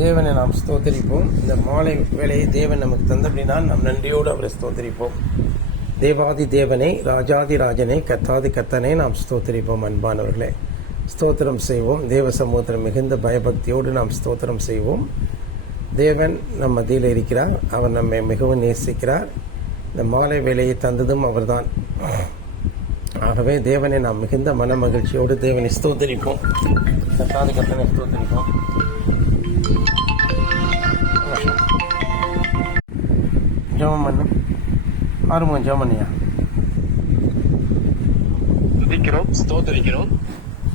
தேவனை நாம் ஸ்தோத்தரிப்போம். இந்த மாலை வேளையை தேவன் நமக்கு தந்தபடினால் நாம் நன்றியோடு அவரை ஸ்தோத்தரிப்போம். தேவாதி தேவனை, ராஜாதி ராஜனை, கத்தாதி கத்தனை நாம் ஸ்தோத்தரிப்போம். அன்பானவர்களே, ஸ்தோத்திரம் செய்வோம். தேவ சமூகத்தில் மிகுந்த பயபக்தியோடு நாம் ஸ்தோத்திரம் செய்வோம். தேவன் நம் மத்தியில் இருக்கிறார். அவர் நம்மை மிகவும் நேசிக்கிறார். இந்த மாலை வேலையை தந்ததும் அவர்தான். ஆகவே தேவனை நாம் மிகுந்த மன மகிழ்ச்சியோடு தேவனை ஸ்தோத்தரிப்போம். கத்தாதி கத்தனை ஸ்தோத்தரிப்போம். ஜெபம் பண்ணு. ஆறுமுகம் ஜெபம் பண்ணியா? துதிக்கிறோம், ஸ்தோத்தரிக்கிறோம்.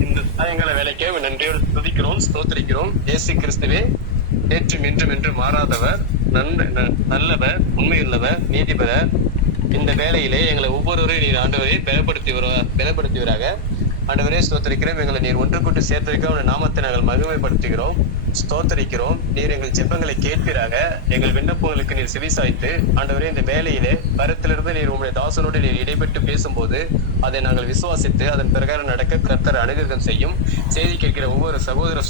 இந்த சாயங்கால வேலைக்கு நன்றியோடு துதிக்கிறோம், ஸ்தோத்தரிக்கிறோம். இயேசு கிறிஸ்துவே நேற்றும் இன்றும் என்று மாறாதவர், நல்லவர், உண்மையுள்ளவர், நீதிபரர். இந்த வேலையிலே எங்களை ஒவ்வொருவரையும் நீர் ஆண்டவரை பலப்படுத்துவீராக. ஆண்டவரே ஸ்தோத்தரிக்கிறோம். எங்களை நீர் ஒன்று கூட்டு சேர்த்திருக்க உடைய நாமத்தை நாங்கள் மகிமைப்படுத்துகிறோம், ஸ்தோத்தரிக்கிறோம். நீர் எங்கள் ஜெபங்களை கேட்பீராக. எங்கள் விண்ணப்பங்களுக்கு நீர் செவிசாய்த்து ஆண்டவரே இந்த வேலையிலே கருத்திலிருந்து நீர் உங்களுடைய தாசனோடு நீர் இடைப்பட்டு பேசும்போது அதை நாங்கள் விசுவாசித்து அதன் பிரகாரம் நடக்க கர்த்தர் அனுகிரகம் செய்யும். செய்தி கேட்கிற ஒவ்வொரு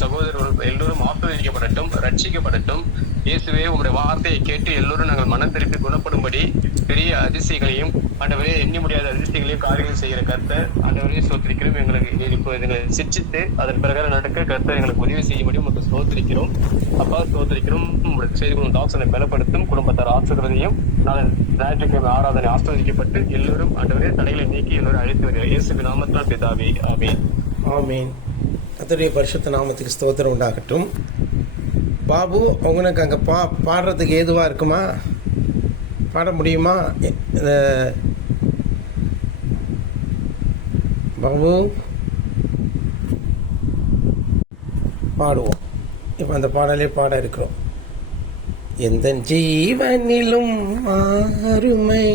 சகோதரர்கள் எல்லோரும் ஆசீர்வதிக்கப்படட்டும், ரட்சிக்கப்படட்டும். இயேசுவே உங்களுடைய வார்த்தையை கேட்டு எல்லோரும் நாங்கள் மனம் திருப்பி குணப்படும்படி பெரிய அதிசயங்களையும் ஆண்டவரே எண்ணி முடியாத அதிசயங்களையும் காரியங்கள் செய்கிற கர்த்தர் ஆண்டவரே ஸ்தோத்திரிக்கிறோம். எங்களை சிச்சித்து அதன் பிரகாரம் நடக்க கர்த்தர் எங்களுக்கு உதவி செய்ய முடியும். உங்களுக்கு ஸ்தோத்திரிக்கிறோம் அப்பா, ஸ்தோத்திரிக்கிறோம். உங்களுக்கு செய்து கொள்ளும் தாசனை பலப்படுத்தும், குடும்பத்தார் ஆசீர்வதியும். நாளை ஞாயிற்றுக்கிழமை ஆராதனை ஆசீர்வதிக்கப்பட்டு எல்லோரும் ஆண்டவரே தடைகளை நீக்கி எல்லோரும் அழைத்து வருகிறார். இயேசுவின் நாமத்தினால் பிதாவே, ஆமென். ஆமென். கர்த்தருடைய பரிசுத்த நாமத்துக்கு ஸ்தோத்திரம் உண்டாகட்டும். பாபு, உங்களுக்கு அங்கே பாடுறதுக்கு ஏதுவாக இருக்குமா? பாட முடியுமா? பாபு, பாடுவோம். இப்போ அந்த பாடலே பாட இருக்கிறோம். எந்த ஜீவனிலும் அருமை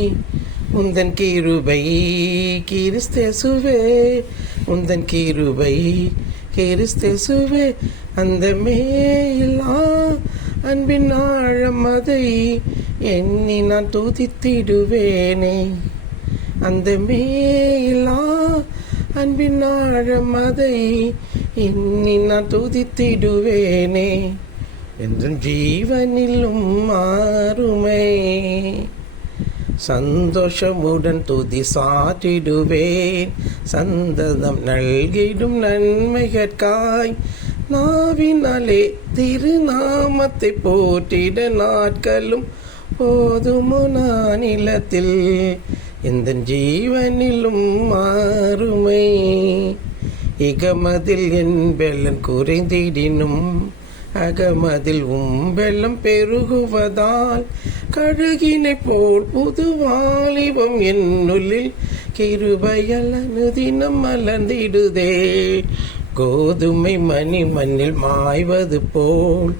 உந்தன் கிருபை கிறிஸ்தேசுவே, உந்தன் கிருபை கிறிஸ்தேசுவே, அந்த மேலா அன்பின் ஆழம் அதை எண்ணி நான் துதித்திடுவேனே. அந்த மேலா அன்பின் ஆழம் அதை எண்ணி நான் துதித்திடுவேனே. என்றும் ஜீவனிலும் மாறுமை சந்தோஷமுடன் துதி சாற்றிடுவேன். சந்ததம் நல்கிடும் நன்மைகற்காய் நாவினாலே திருநாமத்தை போற்றிட நாட்களும் போதுமோ நானிலத்தில். எந்த ஜீவனிலும் மாறுமை இகமதில் என் பெல்லன் குறைந்திடினும் அகமதில் உம்பெல்லம் பெருகுவதால் கழுகினை போல் புது வாலிபம் என்னுள்ளில் கிருபையால் அனுதினம் மலர்ந்திடுதே. கோதுமை மணி மண்ணில் மாய்வது போல்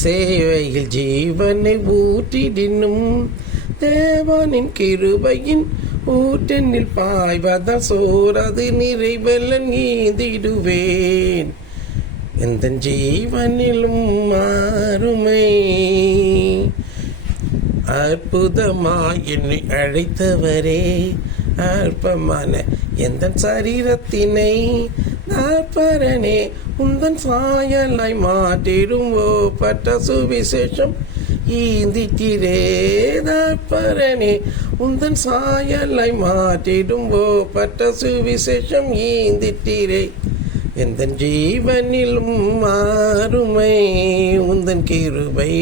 சேவையில் ஜீவனை ஊற்றிடினும் தேவனின் கிருபையின் ஊற்றெண்ணில் பாய்வதால் சோரது நிறைவெல்லாம் நீந்திடுவேன். எந்த ஜீவனிலும் மாறுமை அற்புதமாய் என்னை அழைத்தவரே, அற்பமான எந்த சரீரத்தினை நாற்பரனே உந்தன் சாயலாய் மாற்றிடும் ஓ பட்ட சுவிசேஷம் ஈந்திக்கிறே. நாற்பரனே உந்தன் சாயலாய் மாற்றிடும் ஓ பட்ட சுவிசேஷம் ஈந்திக்கிறே. எந்த ஜீவனிலும் மாறுமை உந்தன் கிருபை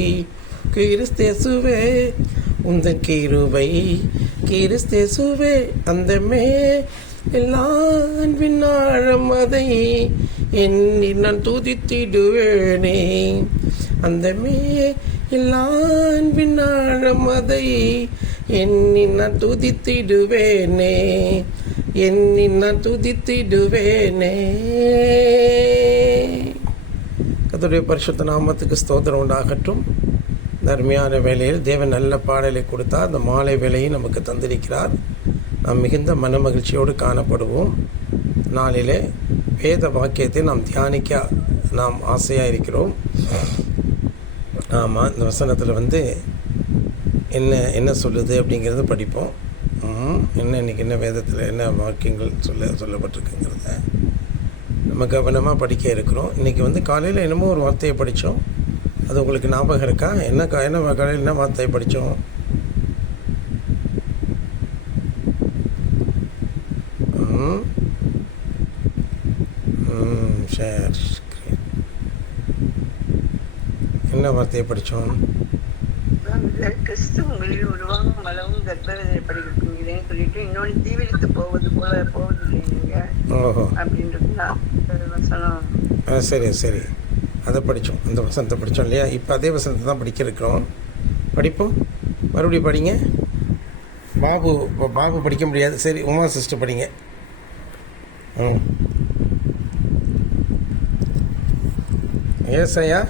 கிறிஸ்தேசுவே, உந்தன் கிருபை கிறிஸ்தேசுவே, அந்த எல்லா அன்பின் ஆழம் அதை எண்ணி நான் துதித்திடுவேனே. அந்த எல்லா அன்பின் ஆழம் அதை எண்ணி நான் துதித்திடுவேனே, எண்ணி நான் துதித்திடுவேனே. கர்த்தருடைய பரிசுத்த நாமத்துக்கு ஸ்தோத்திரம் உண்டாகட்டும். அருமையான வேளையில் தேவன் நல்ல பாடலை கொடுத்தார். அந்த மாலை வேளையை நமக்கு தந்திருக்கிறார். நாம் மிகுந்த மன மகிழ்ச்சியோடு காணப்படுவோம். நாளிலே வேத வாக்கியத்தை நாம் தியானிக்க நாம் ஆசையாக இருக்கிறோம். ஆமாம், இந்த வசனத்தில் என்ன சொல்லுது அப்படிங்கிறத படிப்போம். இன்றைக்கி என்ன வேதத்தில் என்ன வாக்கியங்கள் சொல்லப்பட்டிருக்குங்கிறத நம்ம கவனமாக படிக்க இருக்கிறோம். இன்றைக்கி காலையில் என்னமோ ஒரு வார்த்தையை படித்தோம். அது உங்களுக்கு ஞாபகம் இருக்கா? என்ன கடையில் என்ன வார்த்தை படித்தோம்? ஷேர் என்ன வார்த்தையை படித்தோம்? கிறிஸ்து உங்களில் உருவாகும் அளவும் கர்ப்பவதியை படிக்கிறீங்களேன்னு சொல்லிட்டு இன்னொன்று தீவிரித்து போவது போல போவதில்லை நீங்க ஓஹோ, அப்படின்றது வசனம். சரி சரி, அதை படித்தோம், அந்த வசனத்தை படித்தோம் இல்லையா? இப்போ அதே வசனத்தை தான் படிக்க இருக்கிறோம். படிப்போம், மறுபடியும் படிங்க. பாபு படிக்க முடியாது, சரி உமா சிஸ்டர் படிங்க. ஏசாயா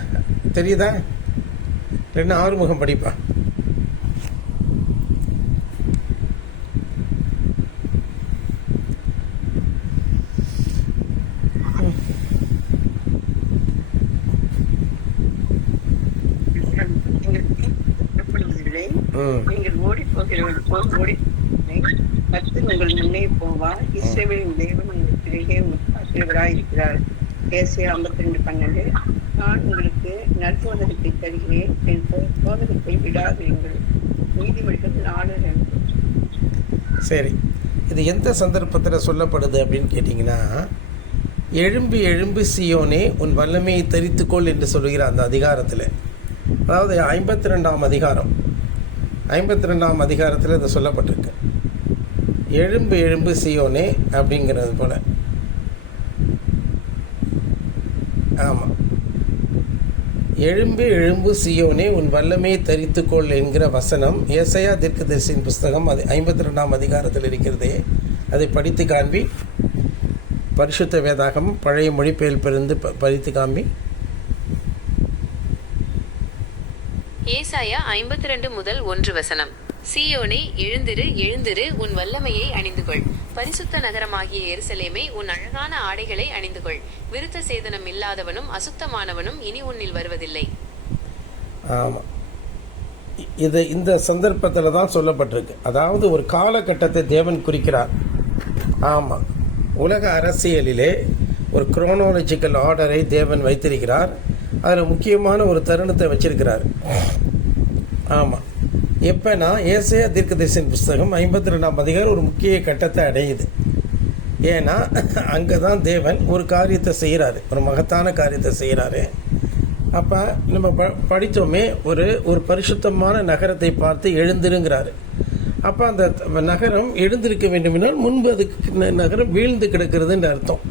தெரியுதா? இல்லைன்னா ஆறுமுகம் படிப்பா. நீங்கள் ஓடி போகிறவர்கள் போல் ஓடி கர்த்தர் உங்கள் முன்னே போவார். இஸ்ரவேலின் தேவன் உங்கள் பிறகே ஆசிரியராக இருக்கிறார். ஏசாயா 52:12. நான் உங்களுக்கு நற்போதகத்தை தருகிறேன், என் போதகத்தை விடாதீர்கள். நீதிமொழிகள் 4:2. சரி, இது எந்த சந்தர்ப்பத்தில் சொல்லப்படுது அப்படின்னு கேட்டிங்கன்னா, எழும்பி எழும்பி சீயோனே உன் வல்லமையை தரித்துக்கொள் என்று சொல்லுகிற அந்த அதிகாரத்தில், அதாவது 52ஆம் அதிகாரம், 52ஆம் அதிகாரத்தில் இது சொல்லப்பட்டிருக்கு. எழும்பு எழும்பு சீயோனே அப்படிங்கிறது போல. ஆமாம், எழும்பு எழும்பு சீயோனே உன் வல்லமையை தரித்துக்கொள் என்கிற வசனம் ஏசாயா தீர்க்கதரிசியின் புஸ்தகம் அது 52ஆம் அதிகாரத்தில் இருக்கிறதே. அதை படித்து காண்பி. பரிசுத்த வேதாகம் பழைய மொழிபெயர்ப்பிலிருந்து படித்து காண்பி. ஏசாயா 52:1. சீயோனே எழுந்திரு எழுந்திரு, உன் வல்லமையை அணிந்துகொள். பரிசுத்த நகரமாகிய எருசலேமே, உன் அழகான ஆடைகளை அணிந்துகொள். விருத்த சேதனம் இல்லாதவனும் அசுத்தமானவனும் இனி உன்னில் வருவதில்லை. ஆமாம், இது இந்த சந்தர்ப்பத்தில் தான் சொல்லப்பட்டிருக்கு. அதாவது ஒரு காலகட்டத்தை தேவன் குறிக்கிறார். ஆமாம், உலக அரசியலிலே ஒரு குரோனாலஜிக்கல் ஆர்டரை தேவன் வைத்திருக்கிறார். அதில் முக்கியமான ஒரு தருணத்தை வச்சிருக்கிறார். ஆமாம், எப்போனா ஏசாயா தீர்க்கதரிசியின் புஸ்தகம் 52ஆம் அதிகாரம் ஒரு முக்கிய கட்டத்தை அடையுது. ஏன்னா அங்கே தான் தேவன் ஒரு காரியத்தை செய்கிறாரு, ஒரு மகத்தான காரியத்தை செய்கிறாரு. அப்போ நம்ம படித்தோமே, ஒரு பரிசுத்தமான நகரத்தை பார்த்து எழுந்திருங்கிறாரு. அப்போ அந்த நகரம் எழுந்திருக்க வேண்டுமென்றால் முன்பு அதுக்கு நகரம் வீழ்ந்து கிடக்கிறதுன்ற அர்த்தம்.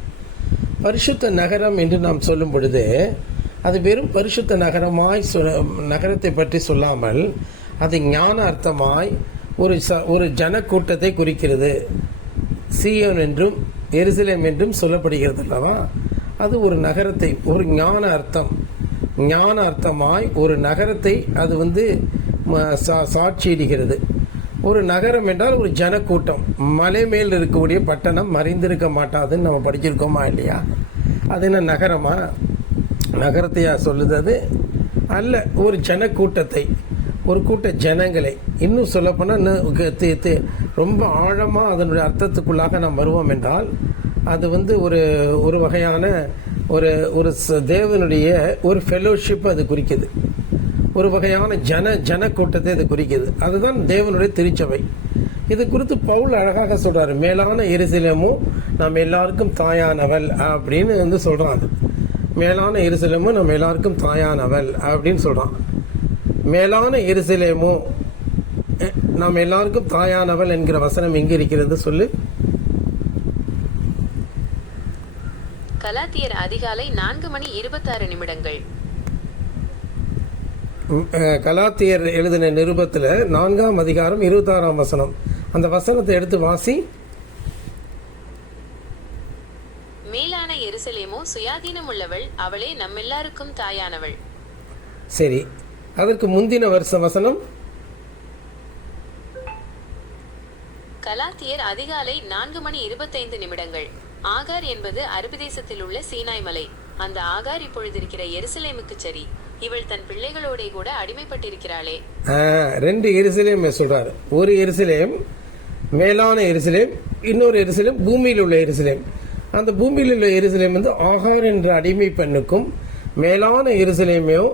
பரிசுத்த நகரம் என்று நாம் சொல்லும் பொழுது அது வெறும் பரிசுத்த நகரமாய் நகரத்தை பற்றி சொல்லாமல் அது ஞான அர்த்தமாய் ஒரு ஜனக்கூட்டத்தை குறிக்கிறது. சீயோன் என்றும் எருசலேம் என்றும் சொல்லப்படுகிறது அல்லவா? அது ஒரு நகரத்தை, ஒரு ஞான அர்த்தமாய் ஒரு நகரத்தை அது சாட்சியிடுகிறது. ஒரு நகரம் என்றால் ஒரு ஜனக்கூட்டம். மலை மேல் இருக்கக்கூடிய பட்டணம் மறைந்திருக்க மாட்டாதுன்னு நம்ம படிச்சிருக்கோமா இல்லையா? அது என்ன நகரமா? நகரத்தையா சொல்லுது? அது அல்ல, ஒரு ஜனக்கூட்டத்தை, ஒரு கூட்ட ஜனங்களை. இன்னும் சொல்லப்போனால் ரொம்ப ஆழமாக அதனுடைய அர்த்தத்துக்குள்ளாக நாம் வருவோம் என்றால் அது ஒரு வகையான ஒரு தேவனுடைய ஒரு ஃபெலோஷிப் அது குறிக்குது. ஒரு வகையான ஜனக்கூட்டத்தை அது குறிக்குது. அதுதான் தேவனுடைய திருச்சபை. இது குறித்து பவுல் அழகாக சொல்கிறார். மேலான எருசலேமும் நாம் எல்லாருக்கும் தாயானவள் அப்படின்னு சொல்கிறான். மேலான எருசலேமும் நம்ம எல்லாருக்கும் தாயானவள் அப்படின்னு சொல்கிறான். மேலான எருசலேமோ நாம் எல்லாருக்கும் தாயானவள் என்கிற வசனம் எங்கே இருக்கிறது சொல்லு? கலாத்தியர் அதிகாலை 4:26. கலாத்தியர் எழுதின நிருபத்தில் 4ஆம் அதிகாரம் 26ஆம் வசனம். அந்த வசனத்தை எடுத்து வாசி. மேலான எருசலேமோ சுயாதீனம் உள்ளவள், அவளே நம்மெல்லாருக்கும் தாயானவள். சரி, அதற்கு முந்தின வசனம் கலாத்தியர் அதிகாலை 4:25. ஆகார் என்பது அரபு தேசத்தில் உள்ள சீனாய் மலை. அந்த ஆகார் இப்பொழுது இருக்கிற எருசலேமுக்கு சரி. இவள் தன் பிள்ளைகளோட கூட அடிமைப்பட்டிருக்கிறாளே. 2 எருசலேம் சொல்றாரு. ஒரு எருசலேம் மேலான எருசலேம், இன்னொரு எருசலேம் பூமியில் உள்ள எருசலேம். அந்த பூமியில் உள்ள எருசலேம் ஆகார் என்ற அடிமை பெண்ணுக்கும், மேலான எருசலேமையும்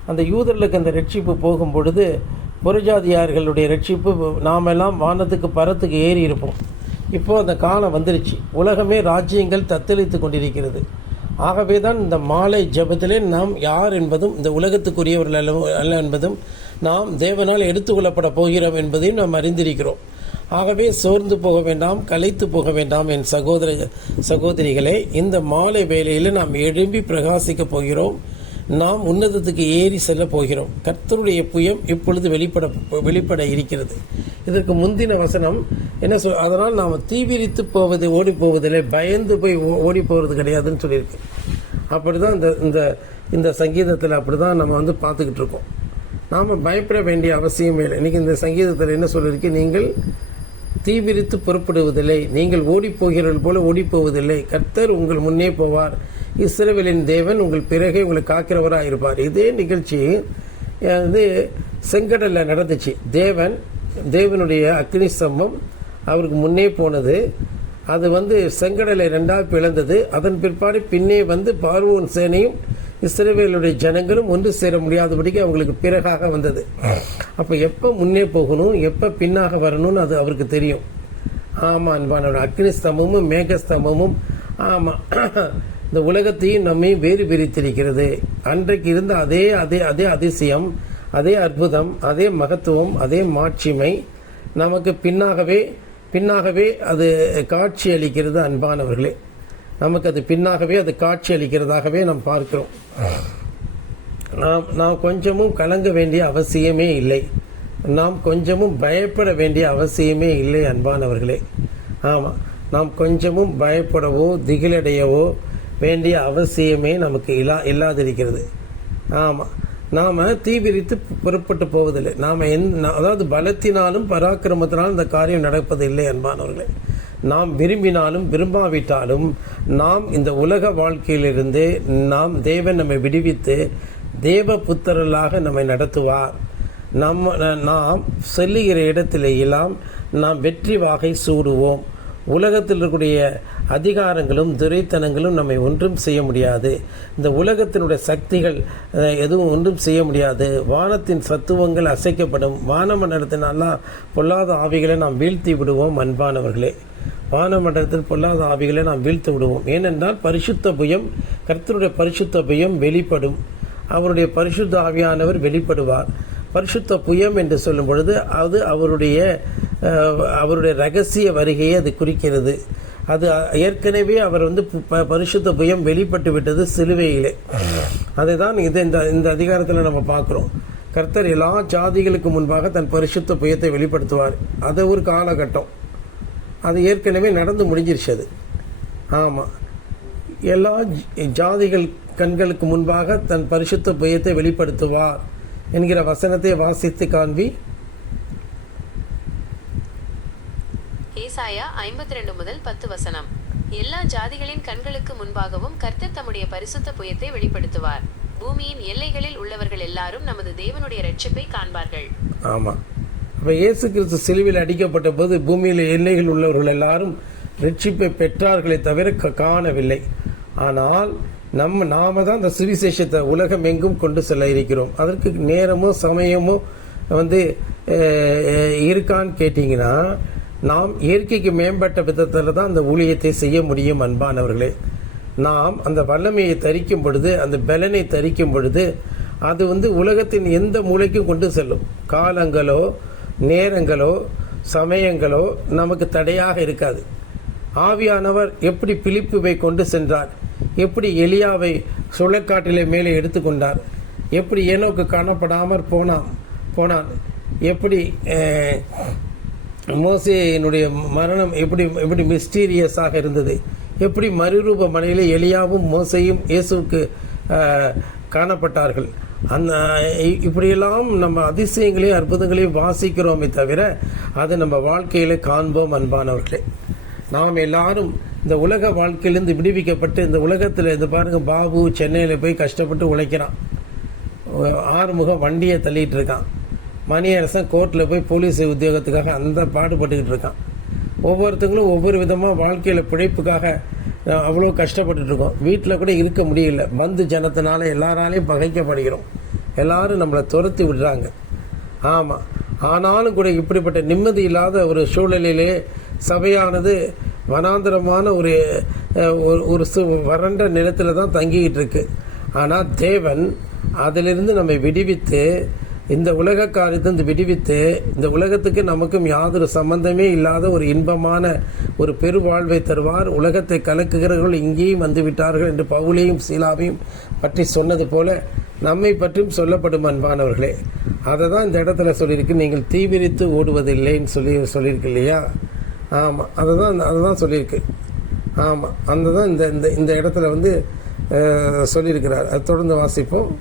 அந்த யூதர்களுக்கு அந்த ரட்சிப்பு போகும் பொழுது புறஜாதியார்களுடைய ரட்சிப்பு நாமெல்லாம் வானத்துக்கு பரத்துக்கு ஏறி இருப்போம். இப்போது அந்த காலம் வந்துருச்சு. உலகமே ராஜ்யங்கள் தத்தளித்து கொண்டிருக்கிறது. ஆகவே தான் இந்த மாலை ஜெபத்திலே நாம் யார் என்பதும் இந்த உலகத்துக்குரியவர்கள் அல்ல என்பதும் நாம் தேவனால் எடுத்துக்கொள்ளப்பட போகிறோம் என்பதையும் நாம் அறிந்திருக்கிறோம். ஆகவே சோர்ந்து போக வேண்டாம், களைத்து போக வேண்டாம் என் சகோதரிகளே. இந்த மாலை வேளையில் நாம் எழும்பி பிரகாசிக்கப் போகிறோம். நாம் உன்னதத்துக்கு ஏறி செல்ல போகிறோம். கர்த்தருடைய புயம் இப்பொழுது வெளிப்பட இருக்கிறது. இதற்கு முந்தின வசனம் என்ன அதனால் நாம் தீவிரித்து போவது ஓடி போவதில்லை, பயந்து போய் ஓடி போகிறது கிடையாதுன்னு சொல்லியிருக்கு. அப்படிதான் இந்த சங்கீதத்தில் அப்படிதான் நம்ம பார்த்துக்கிட்டு இருக்கோம். நாம் பயப்பட வேண்டிய அவசியமே இல்லை. இன்னைக்கு இந்த சங்கீதத்தில் என்ன சொல்லியிருக்கு? நீங்கள் தீவிரித்து புறப்படுவதில்லை, நீங்கள் ஓடிப்போகிறவர்கள் போல ஓடிப்போவதில்லை, கர்த்தர் உங்கள் முன்னே போவார், இஸ்ரவேலின் தேவன் உங்கள் பிறகே உங்களை காக்கிறவராக இருப்பார். இதே நிகழ்ச்சி செங்கடலில் நடந்துச்சு. தேவனுடைய அக்னி ஸ்தம்பம் அவருக்கு முன்னே போனது. அது செங்கடலை ரெண்டாக பிளந்தது. அதன் பிற்பாடு பின்னே பார்வோன் சேனையும் இஸ்ரவேலுடைய ஜனங்களும் ஒன்று சேர முடியாதபடிக்கு அவங்களுக்கு பிறகாக வந்தது. அப்போ எப்போ முன்னே போகணும், எப்போ பின்னாக வரணும்னு அது அவருக்கு தெரியும். ஆமாம் அன்பானோட அக்னி ஸ்தம்பமும் மேகஸ்தம்பமும் ஆமாம் இந்த உலகத்தையும் நம்மை வேறு பிரித்திருக்கிறது. அன்றைக்கு இருந்த அதே அதே அதே அதிசயம், அதே அற்புதம், அதே மகத்துவம், அதே மாட்சிமை நமக்கு பின்னாகவே அது காட்சி அளிக்கிறது. அன்பானவர்களே, நமக்கு அது பின்னாகவே அது காட்சி அளிக்கிறதாகவே நாம் பார்க்கிறோம். நாம் கொஞ்சமும் கலங்க வேண்டிய அவசியமே இல்லை, நாம் கொஞ்சமும் பயப்பட வேண்டிய அவசியமே இல்லை. அன்பானவர்களே, ஆமாம், நாம் கொஞ்சமும் பயப்படவோ திகிலடையவோ வேண்டிய அவசியமே நமக்கு இல்லாதிருக்கிறது. ஆமாம், நாம் தீவிரித்து புறப்பட்டு போவதில்லை. நாம் அதாவது பலத்தினாலும் பராக்கிரமத்தினாலும் இந்த காரியம் நடப்பதில்லை. அன்பானவர்களே, நாம் விரும்பினாலும் விரும்பாவிட்டாலும் நாம் இந்த உலக வாழ்க்கையிலிருந்து தேவன் நம்மை விடுவித்து தேவ புத்திரர்களாக நம்மை நடத்துவார். நாம் செல்லுகிற இடத்திலேயெல்லாம் நாம் வெற்றி வாகை சூடுவோம். உலகத்தில் இருக்கக்கூடிய அதிகாரங்களும் துரைத்தனங்களும் நம்மை ஒன்றும் செய்ய முடியாது. இந்த உலகத்தினுடைய சக்திகள் எதுவும் ஒன்றும் செய்ய முடியாது. வானத்தின் சத்துவங்கள் அசைக்கப்படும். வானமண்டலத்தினெல்லாம் பொல்லாத ஆவிகளை நாம் வீழ்த்தி விடுவோம். அன்பானவர்களே, வானமண்டலத்தில் பொல்லாத ஆவிகளை நாம் வீழ்த்து விடுவோம். ஏனென்றால் பரிசுத்த புயம், கர்த்தருடைய பரிசுத்த புயம் வெளிப்படும். அவருடைய பரிசுத்த ஆவியானவர் வெளிப்படுவார். பரிசுத்த புயம் என்று சொல்லும் பொழுது அது அவருடைய ரகசிய வருகையை அது குறிக்கிறது. அது ஏற்கனவே அவர் பரிசுத்த புயம் வெளிப்பட்டு விட்டது சிலுவையிலே. அதை தான் இந்த அதிகாரத்தில் நம்ம பார்க்குறோம். கர்த்தர் எல்லா ஜாதிகளுக்கு முன்பாக தன் பரிசுத்த புயத்தை வெளிப்படுத்துவார். அது ஒரு காலகட்டம், அது ஏற்கனவே நடந்து முடிஞ்சிருச்சு. அது ஆமாம், எல்லா ஜாதிகள் கண்களுக்கு முன்பாக தன் பரிசுத்த புயத்தை வெளிப்படுத்துவார் என்கிற வசனத்தை வாசித்து காண்பி. ஏசாயா 52 முதல் 10 வசனம். எல்லா ஜாதிகளின் கண்களுக்கு முன்பாகவும் கர்த்தர் தம்முடைய பரிசுத்த புயத்தை வெளிப்படுத்துவார். பூமியின் எல்லைகளில் உள்ளவர்கள் எல்லாரும் நமது தேவனுடைய ரட்சிப்பை காண்பார்கள். ஆமா, அப்ப இயேசு கிறிஸ்து சிலுவையில் அடிக்கப்பட்ட போது பூமியில் எல்லைகள் உள்ளவர்கள் எல்லாரும் ரட்சிப்பை பெற்றார்களே தவிர காணவில்லை. ஆனால் நாம தான் இந்த சுவிசேஷத்தை உலகம் எங்கும் கொண்டு செல்ல இருக்கிறோம். அதற்கு நேரமோ சமயமோ இருக்கான்னு கேட்டீங்கன்னா, நாம் இயற்கைக்கு மேம்பட்ட விதத்தில் தான் அந்த ஊழியத்தை செய்ய முடியும். அன்பானவர்களே, நாம் அந்த வல்லமையை தரிக்கும் பொழுது, அந்த பலனை தரிக்கும் பொழுது அது உலகத்தின் எந்த மூலைக்கும் கொண்டு செல்லும். காலங்களோ நேரங்களோ சமயங்களோ நமக்கு தடையாக இருக்காது. ஆவியானவர் எப்படி பிலிப்புவை கொண்டு சென்றார், எப்படி எலியாவை சுழற்காட்டிலே மேலே எடுத்துக்கொண்டார், எப்படி ஏனோக்கு காணப்படாமற் போனான், எப்படி மோசேயினுடைய மரணம் எப்படி மிஸ்டீரியஸாக இருந்தது, எப்படி மறுரூப மலையிலே எலியாவும் மோசையும் இயேசுவுக்கு காணப்பட்டார்கள். இப்படியெல்லாம் நம்ம அதிசயங்களையும் அற்புதங்களையும் வாசிக்கிறோமே தவிர அதை நம்ம வாழ்க்கையில காண்போம். அன்பானவர்களே, நாம் எல்லாரும் இந்த உலக வாழ்க்கையிலிருந்து விடுவிக்கப்பட்டு இந்த உலகத்தில் இந்த பாருங்க, பாபு சென்னையில் போய் கஷ்டப்பட்டு உழைக்கிறான். ஆறுமுகம் வண்டியை தள்ளிட்டு இருக்கான். மணியரசன் கோர்ட்டில் போய் போலீஸ் உத்தியோகத்துக்காக அந்த பாடுபட்டுக்கிட்டு இருக்கான். ஒவ்வொருத்தங்களும் ஒவ்வொரு விதமாக வாழ்க்கையில் பிழைப்புக்காக அவ்வளோ கஷ்டப்பட்டுட்டு இருக்கோம். வீட்டில் கூட இருக்க முடியல. பந்து ஜனத்தினால எல்லாராலையும் பகைக்கப்படுகிறோம். எல்லாரும் நம்மளை துரத்தி விடுறாங்க. ஆமாம், ஆனாலும் கூட இப்படிப்பட்ட நிம்மதி இல்லாத ஒரு சூழலிலே சபையானது வனாந்தரமான ஒரு வறண்ட நிலத்தில் தான் தங்கிக்கிட்டு இருக்கு. ஆனால் தேவன் அதிலிருந்து நம்மை விடுவித்து, இந்த உலக காரியத்தை விடுவித்து, இந்த உலகத்துக்கு நமக்கும் யாதொரு சம்பந்தமே இல்லாத ஒரு இன்பமான ஒரு பெருவாழ்வை தருவார். உலகத்தை கலக்குகிறவர்கள் இங்கேயும் வந்து விட்டார்கள் என்று பவுலையும் சீலாவையும் பற்றி சொன்னது போல நம்மை பற்றியும் சொல்லப்படும் அன்பானவர்களே. அதை தான் இந்த இடத்துல சொல்லியிருக்கு, நீங்கள் தீவிரித்து ஓடுவதில்லைன்னு சொல்லியிருக்கு இல்லையா? ஆமாம், அதுதான் சொல்லியிருக்கு. ஆமாம், அந்த தான் இந்த இடத்துல வந்து சொல்லியிருக்கிறார். அது தொடர்ந்து வாசிப்போம்.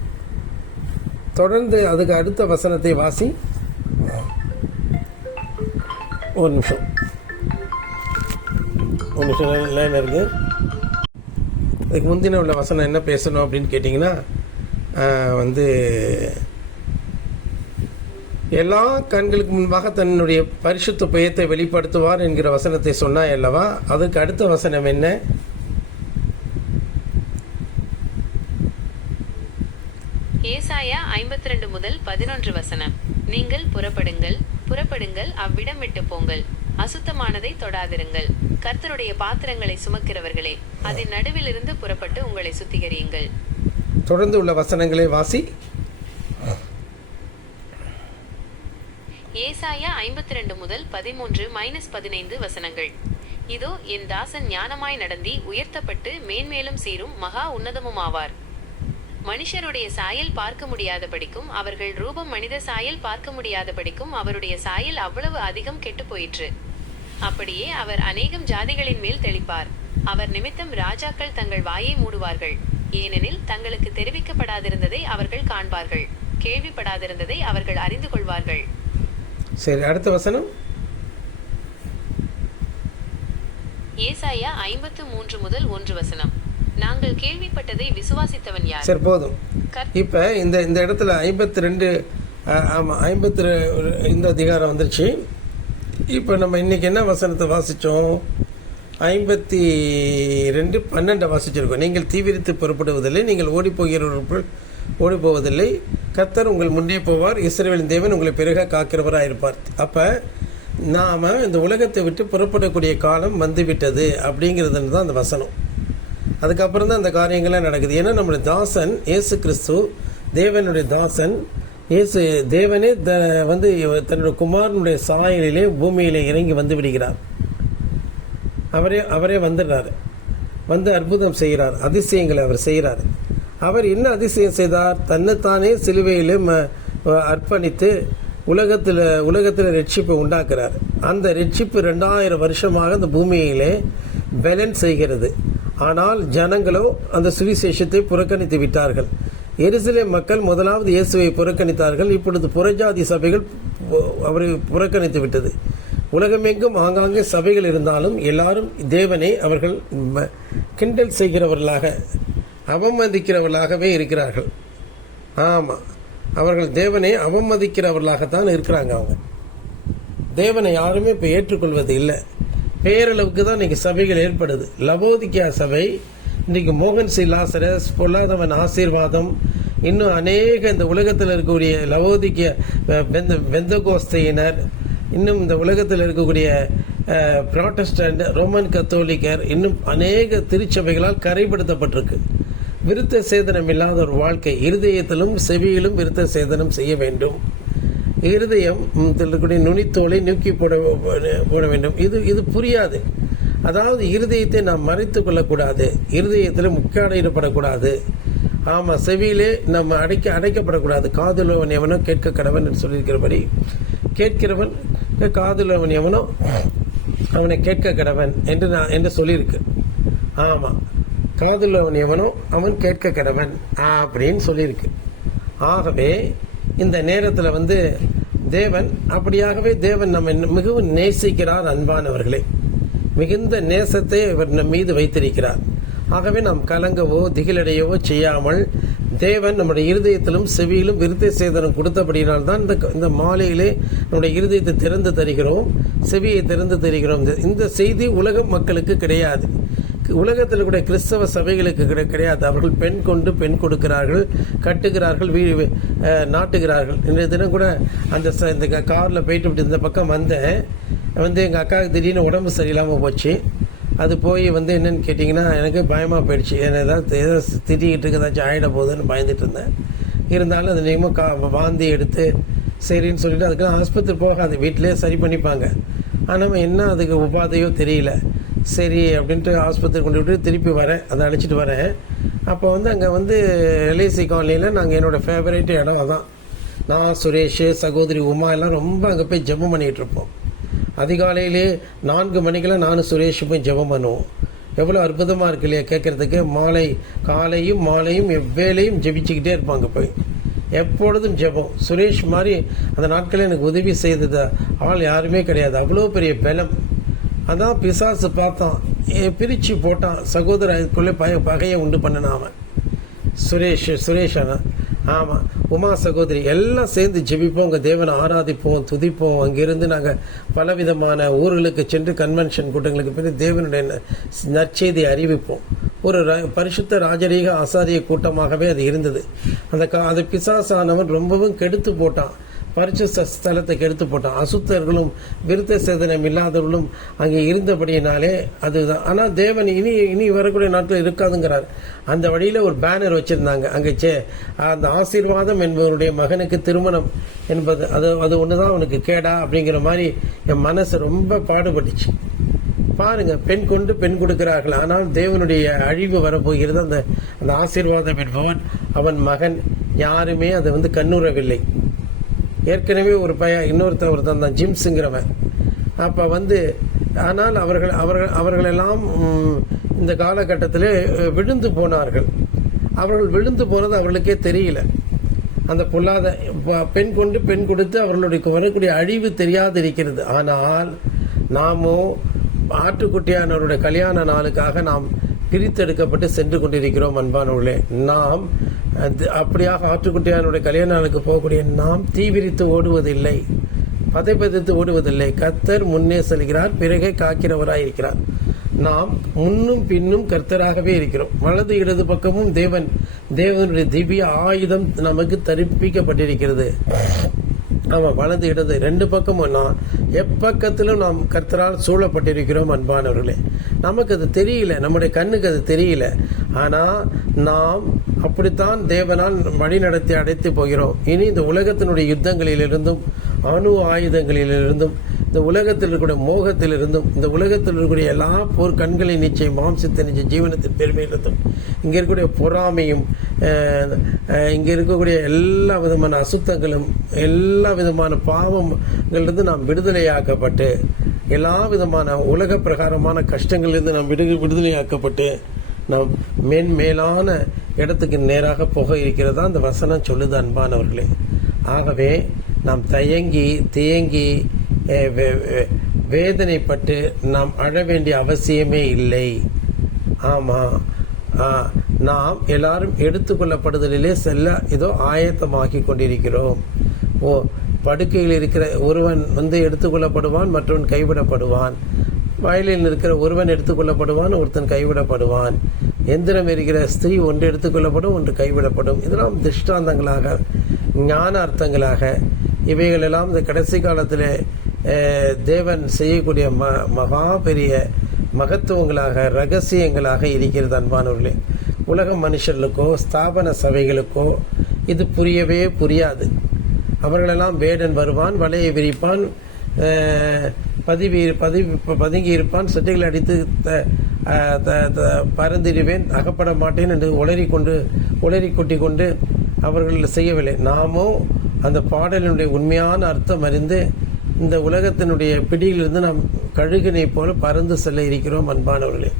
தொடர்ந்து அதுக்கு அடுத்த வசனத்தை வாசி. ஒரு நிமிஷம் லைன் இருக்கு. அதுக்கு முந்தின உள்ள வசனம் என்ன பேசணும் அப்படின்னு கேட்டிங்கன்னா, வந்து எல்லா கண்களுக்கு முன்பாக தன்னுடைய பரிசுத்த பெயத்தை வெளிப்படுத்துவார் என்கிற வசனத்தை சொன்னா அல்லவா? அதுக்கு அடுத்த வசனம் என்ன? ஏசாயா 52 முதல் 11 வசனம். நீங்கள் புறப்படுங்கள், அவ்விடம் விட்டு போங்கள், அசுத்தமானதை தொடாதிருங்கள். கர்த்தருடைய பாத்திரங்களை சுமக்கிறவர்களே, அதன் நடுவிலிருந்து புறப்பட்டு உங்களை சுத்திகரியுங்கள். தொடர்ந்து உள்ள வசனங்களை வாசி. ஏசாயா 52 முதல் 13-15 வசனங்கள். இதோ என் தாசன் ஞானமாய் நடந்தி உயர்த்தப்பட்டு மேன்மேலும் சீரும் மகா உன்னதமுமாவார். மனுஷருடைய சாயல் பார்க்க முடியாதபடிக்கும் அவர்கள் ரூபம் மனித சாயல் பார்க்க முடியாதபடிக்கும் அவருடைய சாயல் அவ்வளவு அதிகம் கெட்டு போயிற்று. அப்படியே அவர் அநேகம் ஜாதிகளின் மேல் தெளிப்பார். அவர் நிமித்தம் ராஜாக்கள் தங்கள் வாயை மூடுவார்கள். ஏனெனில் தங்களுக்கு தெரிவிக்கப்படாதிருந்ததை அவர்கள் காண்பார்கள், கேள்விப்படாதிருந்ததை அவர்கள் அறிந்து கொள்வார்கள். சரி, அடுத்த வசனம். ஏசாயா 53 முதல் 1 வசனம். நாங்கள் கேள்விப்பட்டதை விசுவாசித்தவன் யார்? சரி, போதும். இப்ப இந்த இடத்துல 52 இந்த அதிகாரம் வந்துருச்சு. இப்ப நம்ம இன்னைக்கு என்ன வசனத்தை வாசிச்சோம்? 52:12 வாசிச்சிருக்கோம். நீங்கள் தீவிரித்து புறப்படுவதில்லை, நீங்கள் ஓடி போவதில்லை, கர்த்தர் உங்கள் முன்னே போவார், இஸ்ரவேலின் தேவன் உங்களை பிறகு காக்கிறவராக இருப்பார். அப்ப நாம இந்த உலகத்தை விட்டு புறப்படக்கூடிய காலம் வந்துவிட்டது அப்படிங்கிறது தான் அந்த வசனம். அதுக்கப்புறம் தான் அந்த காரியங்கள்லாம் நடக்குது. ஏன்னா நம்முடைய தாசன் இயேசு கிறிஸ்து, தேவனுடைய தாசன் இயேசு தேவனே வந்து தன்னுடைய குமாரனுடைய சாயலிலே பூமியிலே இறங்கி வந்து விடுகிறார். அவரே வந்துடுறாரு, வந்து அற்புதம் செய்கிறார், அதிசயங்களை அவர் செய்கிறார். அவர் என்ன அதிசயம் செய்தார்? தன்னைத்தானே சிலுவையிலே அர்ப்பணித்து உலகத்தில் ரட்சிப்பை உண்டாக்குறார். அந்த ரட்சிப்பு 2000 வருஷமாக அந்த பூமியிலே பேலன்ஸ் செய்கிறது. ஆனால் ஜனங்களோ அந்த சுவிசேஷத்தை புறக்கணித்து விட்டார்கள். எருசலேம் மக்கள் முதலாவது இயேசுவை புறக்கணித்தார்கள். இப்பொழுது புறஜாதி சபைகள் அவரை புறக்கணித்து விட்டது. உலகமெங்கும் ஆங்காங்கே சபைகள் இருந்தாலும் எல்லாரும் தேவனை அவர்கள் கிண்டல் செய்கிறவர்களாக, அவமதிக்கிறவர்களாகவே இருக்கிறார்கள். ஆமாம், அவர்கள் தேவனை அவமதிக்கிறவர்களாகத்தான் இருக்கிறாங்க. அவங்க தேவனை யாருமே இப்போ ஏற்றுக்கொள்வது இல்லை. பேரளவுக்கு தான் இன்னைக்கு சபைகள் ஏற்படுது. லவோதிக்கா சபை இன்னைக்கு மோகன் சி லாசரஸ், பொல்லாதவன் ஆசீர்வாதம், இன்னும் அநேக இந்த உலகத்தில் இருக்கக்கூடிய லவோதிக்க பெந்தகோஸ்தையினர், இன்னும் இந்த உலகத்தில் இருக்கக்கூடிய புராட்டஸ்டன்ட், ரோமன் கத்தோலிக்கர், இன்னும் அநேக திருச்சபைகளால் கரைப்படுத்தப்பட்டிருக்கு. விருத்த சேதனம் இல்லாத ஒரு வாழ்க்கை. இருதயத்திலும் செவியிலும் விருத்த சேதனம் செய்ய வேண்டும். இருதயம் நுனித்தோலை நூக்கி போட வேண்டும். இது புரியாது. அதாவது இருதயத்தை நாம் மறைத்து கொள்ளக்கூடாது, இருதயத்தில் முக்காடையிடப்படக்கூடாது. ஆமாம், செவியிலே நம்ம அடைக்கப்படக்கூடாது. காதுலவன் எவனோ கேட்க கடவன் என்று சொல்லியிருக்கிறபடி, கேட்கிறவன் காதுலவன் எவனோ அவனை கேட்க கடவன் என்று சொல்லியிருக்கு. ஆமாம், காதுலவன் எவனோ அவன் கேட்க கடவன் அப்படின்னு சொல்லியிருக்கு. ஆகவே இந்த நேரத்தில் வந்து தேவன் நம்ம மிகவும் நேசிக்கிறார். அன்பானவர்களே, மிகுந்த நேசத்தை அவர் நம் மீது வைத்திருக்கிறார். ஆகவே நாம் கலங்கவோ திகிலடையவோ செய்யாமல் தேவன் நம்முடைய இருதயத்திலும் செவியிலும் விருத்த சேதனம் கொடுத்தபடியினால்தான் இந்த மாலையிலே நம்முடைய இருதயத்தை திறந்து தருகிறோம், செவியை திறந்து தருகிறோம். இந்த செய்தி உலக மக்களுக்கு கிடையாது, உலகத்தில் கூட கிறிஸ்தவ சபைகளுக்கு கிடையாது. அவர்கள் பெண் கொண்டு பெண் கொடுக்கிறார்கள், கட்டுகிறார்கள், நாட்டுகிறார்கள். இன்றைய தினம் கூட இந்த காரில் போயிட்டு இந்த பக்கம் வந்து எங்கள் அக்காவுக்கு திடீர்னு உடம்பு சரியில்லாமல் போச்சு. அது போய் என்னென்னு கேட்டிங்கன்னா எனக்கு பயமாக போயிடுச்சு. ஏதாவது திட்டிக்கிட்டு இருக்கு, ஏதாச்சும் ஆகிட போகுதுன்னு பயந்துட்டு இருந்தேன். இருந்தாலும் அது நியமம் வாந்தி எடுத்து சரின்னு சொல்லிட்டு அதுக்கெல்லாம் ஆஸ்பத்திரி போகாது, வீட்டிலே சரி பண்ணிப்பாங்க. ஆனால் என்ன அதுக்கு உபாதையோ தெரியல. சரி அப்படின்ட்டு ஆஸ்பத்திரி கொண்டு விட்டு திருப்பி வரேன், அதை அழைச்சிட்டு வரேன். அப்போ அங்கே எல்ஐசி காலனியில் நாங்கள் என்னோடய ஃபேவரேட் இடம் அதான். நான், சுரேஷ், சகோதரி உமா எல்லாம் ரொம்ப அங்கே போய் ஜெபம் பண்ணிகிட்டு இருப்போம். அதிகாலையிலே 4 மணிக்கெல்லாம் நானும் சுரேஷ் போய் ஜெபம் பண்ணுவோம். எவ்வளோ அற்புதமாக இருக்கு இல்லையா கேட்குறதுக்கு. காலையும் மாலையும் எவ்வேளையும் ஜெபிச்சுக்கிட்டே இருப்பாங்க போய், எப்பொழுதும் ஜெபம். சுரேஷ் மாதிரி அந்த நாட்களில் எனக்கு உதவி செய்தது ஆள் யாருமே கிடையாது. அவ்வளோ பெரிய பலம். அதான் பிசாசு பார்த்தான், பிரித்து போட்டான். சகோதரருக்குள்ளே பகையை உண்டு பண்ணினான் அவன். சுரேஷ் அண்ணன், ஆமாம், உமா சகோதரி எல்லாம் சேர்ந்து ஜெபிப்போம், அங்கே தேவனை ஆராதிப்போம், துதிப்போம். அங்கிருந்து நாங்கள் பலவிதமான ஊர்களுக்கு சென்று கன்வென்ஷன் கூட்டங்களுக்கு போய் தேவனுடைய நற்செய்தியை அறிவிப்போம். ஒரு பரிசுத்த ராஜரீக ஆசாரிய கூட்டமாகவே அது இருந்தது. அது பிசாசானவன் ரொம்பவும் கெடுத்து போட்டான், பரிசுத்த ஸ்தலத்தை கெடுத்து போட்டான். அசுத்தர்களும் விருத்த சேதனம் இல்லாதவர்களும் அங்கே இருந்தபடியினாலே அதுதான். ஆனால் தேவன் இனி வரக்கூடிய நாட்கள் இருக்காதுங்கிறார். அந்த வழியில் ஒரு பேனர் வச்சுருந்தாங்க அங்கே, அந்த ஆசீர்வாதம் என்பவருடைய மகனுக்கு திருமணம் என்பது அது ஒன்று தான் அவனுக்கு கேடா அப்படிங்கிற மாதிரி என் மனசு ரொம்ப பாடுபட்டுச்சு. பாருங்க, பெண் கொண்டு பெண் கொடுக்கிறார்கள், ஆனால் தேவனுடைய அழிவு வரப்போகிறது. அந்த ஆசீர்வாதம் என்பவன் அவன் மகன். யாருமே அதை கண்ணுறவில்லை. ஏற்கனவே ஒரு இன்னொருத்தன் தான் ஜிம்ஸுங்கிறவன். அப்போ ஆனால் அவர்களெல்லாம் இந்த காலகட்டத்தில் விழுந்து போனார்கள். அவர்கள் விழுந்து போனது அவர்களுக்கே தெரியல. அந்த பொல்லாத பெண் கொண்டு பெண் கொடுத்து அவர்களுடைய வரக்கூடிய அழிவு தெரியாது இருக்கிறது. ஆனால் நாமோ ஆட்டுக்குட்டியானவருடைய கல்யாண நாளுக்காக நாம் பிரித்தெடுக்கப்பட்டு சென்று கொண்டிருக்கிறோம். அன்பானவர்களே, நாம் அப்படியாக ஆட்டுக்குட்டியானுடைய கல்யாண நாளுக்கு போகக்கூடிய நாம் தீவிரித்து ஓடுவதில்லை, பதைப்பதித்து ஓடுவதில்லை. கர்த்தர் முன்னே செல்கிறார், பிறகே காக்கிறவராயிருக்கிறார். நாம் முன்னும் பின்னும் கர்த்தராகவே இருக்கிறோம். வலது இடது பக்கமும் தேவனுடைய திவ்ய ஆயுதம் நமக்கு தரிப்பிக்கப்பட்டிருக்கிறது. ஆமாம், வலது இடது 2 பக்கமும் எப்பக்கத்திலும் நாம் கர்த்தரால் சூழப்பட்டிருக்கிறோம். அன்பானவர்களே, நமக்கு அது தெரியல, நம்முடைய கண்ணுக்கு அது தெரியல. ஆனால் நாம் அப்படித்தான் தேவனால் வழி நடத்தி அடைத்து போகிறோம். இனி இந்த உலகத்தினுடைய யுத்தங்களிலிருந்தும் அணு ஆயுதங்களிலிருந்தும் இந்த உலகத்தில் இருக்கக்கூடிய மோகத்திலிருந்தும் இந்த உலகத்தில் இருக்கக்கூடிய எல்லா போர் கண்களின் நிச்சயம் மாம்சத்தின் நிச்சயம் ஜீவனத்தின் பெருமையிலிருந்தும் இங்கே இருக்கக்கூடிய பொறாமையும் இங்கே இருக்கக்கூடிய எல்லா விதமான அசுத்தங்களும் எல்லா விதமான பாவங்களிலிருந்து நாம் விடுதலையாக்கப்பட்டு எல்லா விதமான உலக பிரகாரமான கஷ்டங்களிலிருந்து நாம் விடுதலையாக்கப்பட்டு நாம் மேன்மேலான இடத்துக்கு நேராக போக இருக்கிறதா அந்த வசனம் சொல்லுது. அன்பானவர்களே, ஆகவே நாம் தேங்கி வேதனைப்பட்டு நாம் அழ வேண்டிய அவசியமே இல்லை. ஆமாம், நாம் எல்லாரும் எடுத்துக்கொள்ளப்படுதலிலே செல்ல இதோ ஆயத்தமாக்கி கொண்டிருக்கிறோம். படுக்கையில் இருக்கிற ஒருவன் எடுத்துக்கொள்ளப்படுவான், மற்றவன் கைவிடப்படுவான். வயலில் இருக்கிற ஒருவன் எடுத்துக்கொள்ளப்படுவான், ஒருத்தன் கைவிடப்படுவான். எந்திரம் இருக்கிற ஸ்திரீ ஒன்று எடுத்துக்கொள்ளப்படும், ஒன்று கைவிடப்படும். இதெல்லாம் திருஷ்டாந்தங்களாக, ஞான அர்த்தங்களாக, இவைகளெல்லாம் இந்த கடைசி காலத்தில் தேவன் செய்யக்கூடிய மகா பெரிய மகத்துவங்களாக, ரகசியங்களாக இருக்கிறது. அன்பானவர்களே, உலக மனுஷர்களுக்கோ ஸ்தாபன சபைகளுக்கோ இது புரியவே புரியாது. அவர்களெல்லாம் வேடன் வருவான், வலையை விரிப்பான், பதுங்கி இருப்பான், சட்டைகளை அடித்து பறந்திடுவேன், அகப்பட மாட்டேன் என்று உளறி கொட்டி கொண்டு அவர்கள் செய்யவில்லை. நாமோ அந்த பாடலினுடைய உண்மையான அர்த்தம் அறிந்து இந்த உலகத்தினுடைய பிடியிலிருந்து நாம் கழுகினை போல பறந்து செல்ல இருக்கிறோம். அன்பானவர்களே,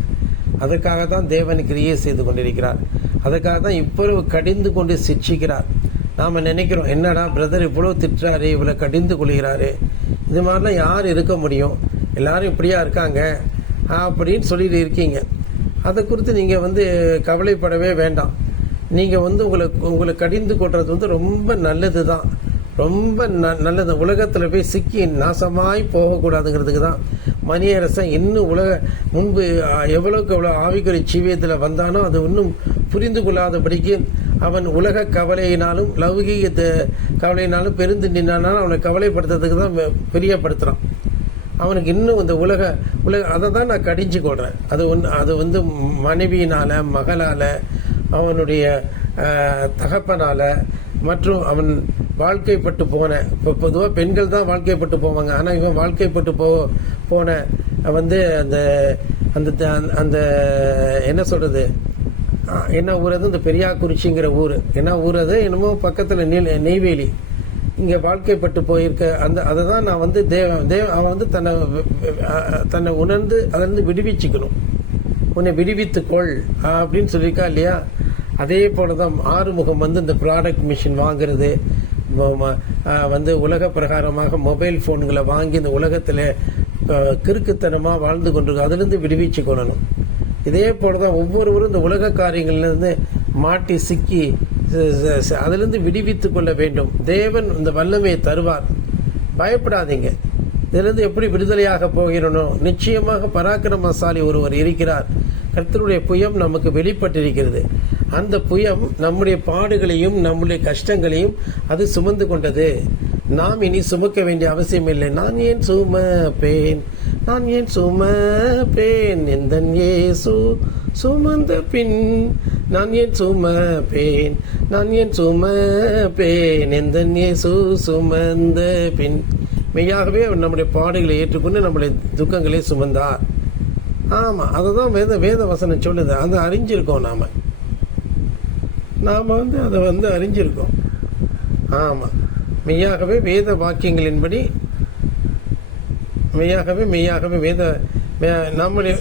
அதற்காக தான் தேவன் கிரியை செய்து கொண்டிருக்கிறார். அதற்காக தான் இவ்வளவு கடிந்து கொண்டு சிக்ஷிக்கிறார். நாம் நினைக்கிறோம், என்னடா பிரதர் இவ்வளோ திட்டுறாரு, இவ்வளோ கடிந்து கொள்கிறாரு, இது மாதிரிலாம் யார் இருக்க முடியும், எல்லாரும் இப்படியா இருக்காங்க அப்படின்னு சொல்லிட்டு இருக்கீங்க. அதை குறித்து நீங்கள் கவலைப்படவே வேண்டாம். நீங்கள் வந்து உங்களை கடிந்து கொள்வது வந்து ரொம்ப நல்லது தான், ரொம்ப நல்லது. உலகத்தில் போய் சிக்கி நாசமாய் போகக்கூடாதுங்கிறதுக்கு தான் மணியரசன் இன்னும் முன்பு எவ்வளோக்கு எவ்வளோ ஆவிக்குறி ஜீவியத்தில் வந்தானோ அது இன்னும் புரிந்து கொள்ளாதபடிக்கு அவன் உலக கவலையினாலும் லௌகீக கவலையினாலும் பெருந்து நின்னாலும் அவனை கவலைப்படுத்துறதுக்கு தான் பிரியப்படுத்துகிறான். அவனுக்கு இன்னும் இந்த உலக அதை தான் நான் கடிஞ்சு கொள்கிறேன். அது வந்து மனைவியினால், மகளால், அவனுடைய தகப்பனால், மற்றும் அவன் வாழ்க்கைப்பட்டு போன, இப்போ பொதுவாக பெண்கள் தான் வாழ்க்கைப்பட்டு போவாங்க, ஆனால் இவன் வாழ்க்கைப்பட்டு போன வந்து அந்த அந்த அந்த என்ன சொல்கிறது, என்ன ஊர் அது, இந்த பெரியாக்குறிச்சிங்கிற ஊர், என்ன ஊர் அது, என்னமோ பக்கத்தில் நெய்வேலி, இங்கே வாழ்க்கைப்பட்டு போயிருக்க அதை தான் நான் வந்து அவன் வந்து தன்னை உணர்ந்து அதிலிருந்து விடுவிச்சுக்கணும். உன்னை விடுவித்துக்கொள் அப்படின்னு சொல்லியிருக்கா இல்லையா? அதே போல தான் ஆறுமுகம் வந்து இந்த ப்ராடக்ட் மிஷின் வாங்குறது, வந்து உலக பிரகாரமாக மொபைல் ஃபோன்களை வாங்கி இந்த உலகத்தில் கிறுக்குத்தனமாக வாழ்ந்து கொண்டிருக்கோம், அதிலிருந்து விடுவிச்சு கொள்ளணும். இதே போல தான் ஒவ்வொருவரும் இந்த உலக காரியங்கள்லேருந்து மாட்டி சிக்கி அதிலிருந்து விடுவித்து கொள்ள வேண்டும். தேவன் இந்த வல்லமையை தருவார், பயப்படாதீங்க. இதிலிருந்து எப்படி விடுதலையாக போகிறோம்? நிச்சயமாக பராக்கிரமசாலி ஒருவர் இருக்கிறார். கர்த்தருடைய புயம் நமக்கு வெளிப்பட்டிருக்கிறது. அந்த புயம் நம்முடைய பாடுகளையும் நம்முடைய கஷ்டங்களையும் அது சுமந்து கொண்டது. நாம் இனி சுமக்க வேண்டிய அவசியம் இல்லை. நான் ஏன் சுமப்பேன், நான் ஏன் சுமப்பேன், எந்தன் இயேசு சுமந்த பின், நான் ஏன் சுமப்பேன், நான் ஏன் சுமப்பேன், எந்தன் இயேசு சுமந்த பின். மெய்யாகவே அவர் நம்முடைய பாடுகளை ஏற்றுக்கொண்டு நம்முடைய துக்கங்களை சுமந்தார். ஆமாம், அதை தான் வேத வசனம் சொல்லுது. அதை அறிஞ்சிருக்கோம் நாம் வந்து அதை வந்து அறிஞ்சிருக்கோம். ஆமாம், மெய்யாகவே வேத வாக்கியங்களின்படி மெய்யாகவே நம்முடைய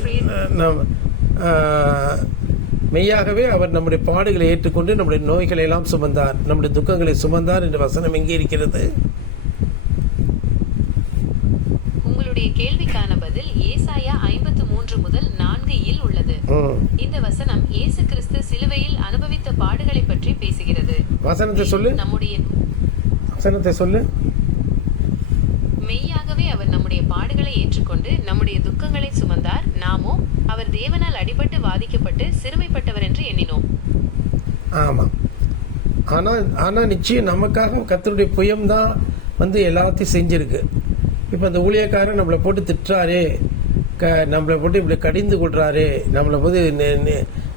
மெய்யாகவே அவர் நம்முடைய பாடுகளை ஏற்றுக்கொண்டு நம்முடைய நோய்களை எல்லாம் சுமந்தார், நம்முடைய துக்கங்களை சுமந்தார் என்ற வசனம் எங்கே இருக்கிறது? உங்களுடைய கேள்விக்கான பதில் ஏசாயா 53:4 உள்ளது. இந்த வசனம் இயேசு கிறிஸ்து சிலுவையில் அனுபவித்த பாடுகளை பற்றி பேசுகிறது. வசனத்தை சொல்லு. வசனத்தை சொல்லு. மெய்யாகவே அவர் நம்முடைய பாடுகளை ஏற்றுக்கொண்டு நம்முடைய துக்கங்களை சுமந்தார். நாமோ அவர் தேவனால் அடிபட்டு வாதிக்கப்பட்டு சிறுமைப்பட்டவர் என்று எண்ணினோம். ஆமாம், ஆனால் நிச்சயம் நமக்காக கர்த்தருடைய புயம் தான் வந்து எல்லாத்தையும் செஞ்சிருக்கு. இப்போ அந்த ஊழியக்காரன் நம்மளை போட்டு திட்டுறாரே, நம்மளை போட்டு இப்படி கடிந்து கொள்றாரே, நம்மளை போது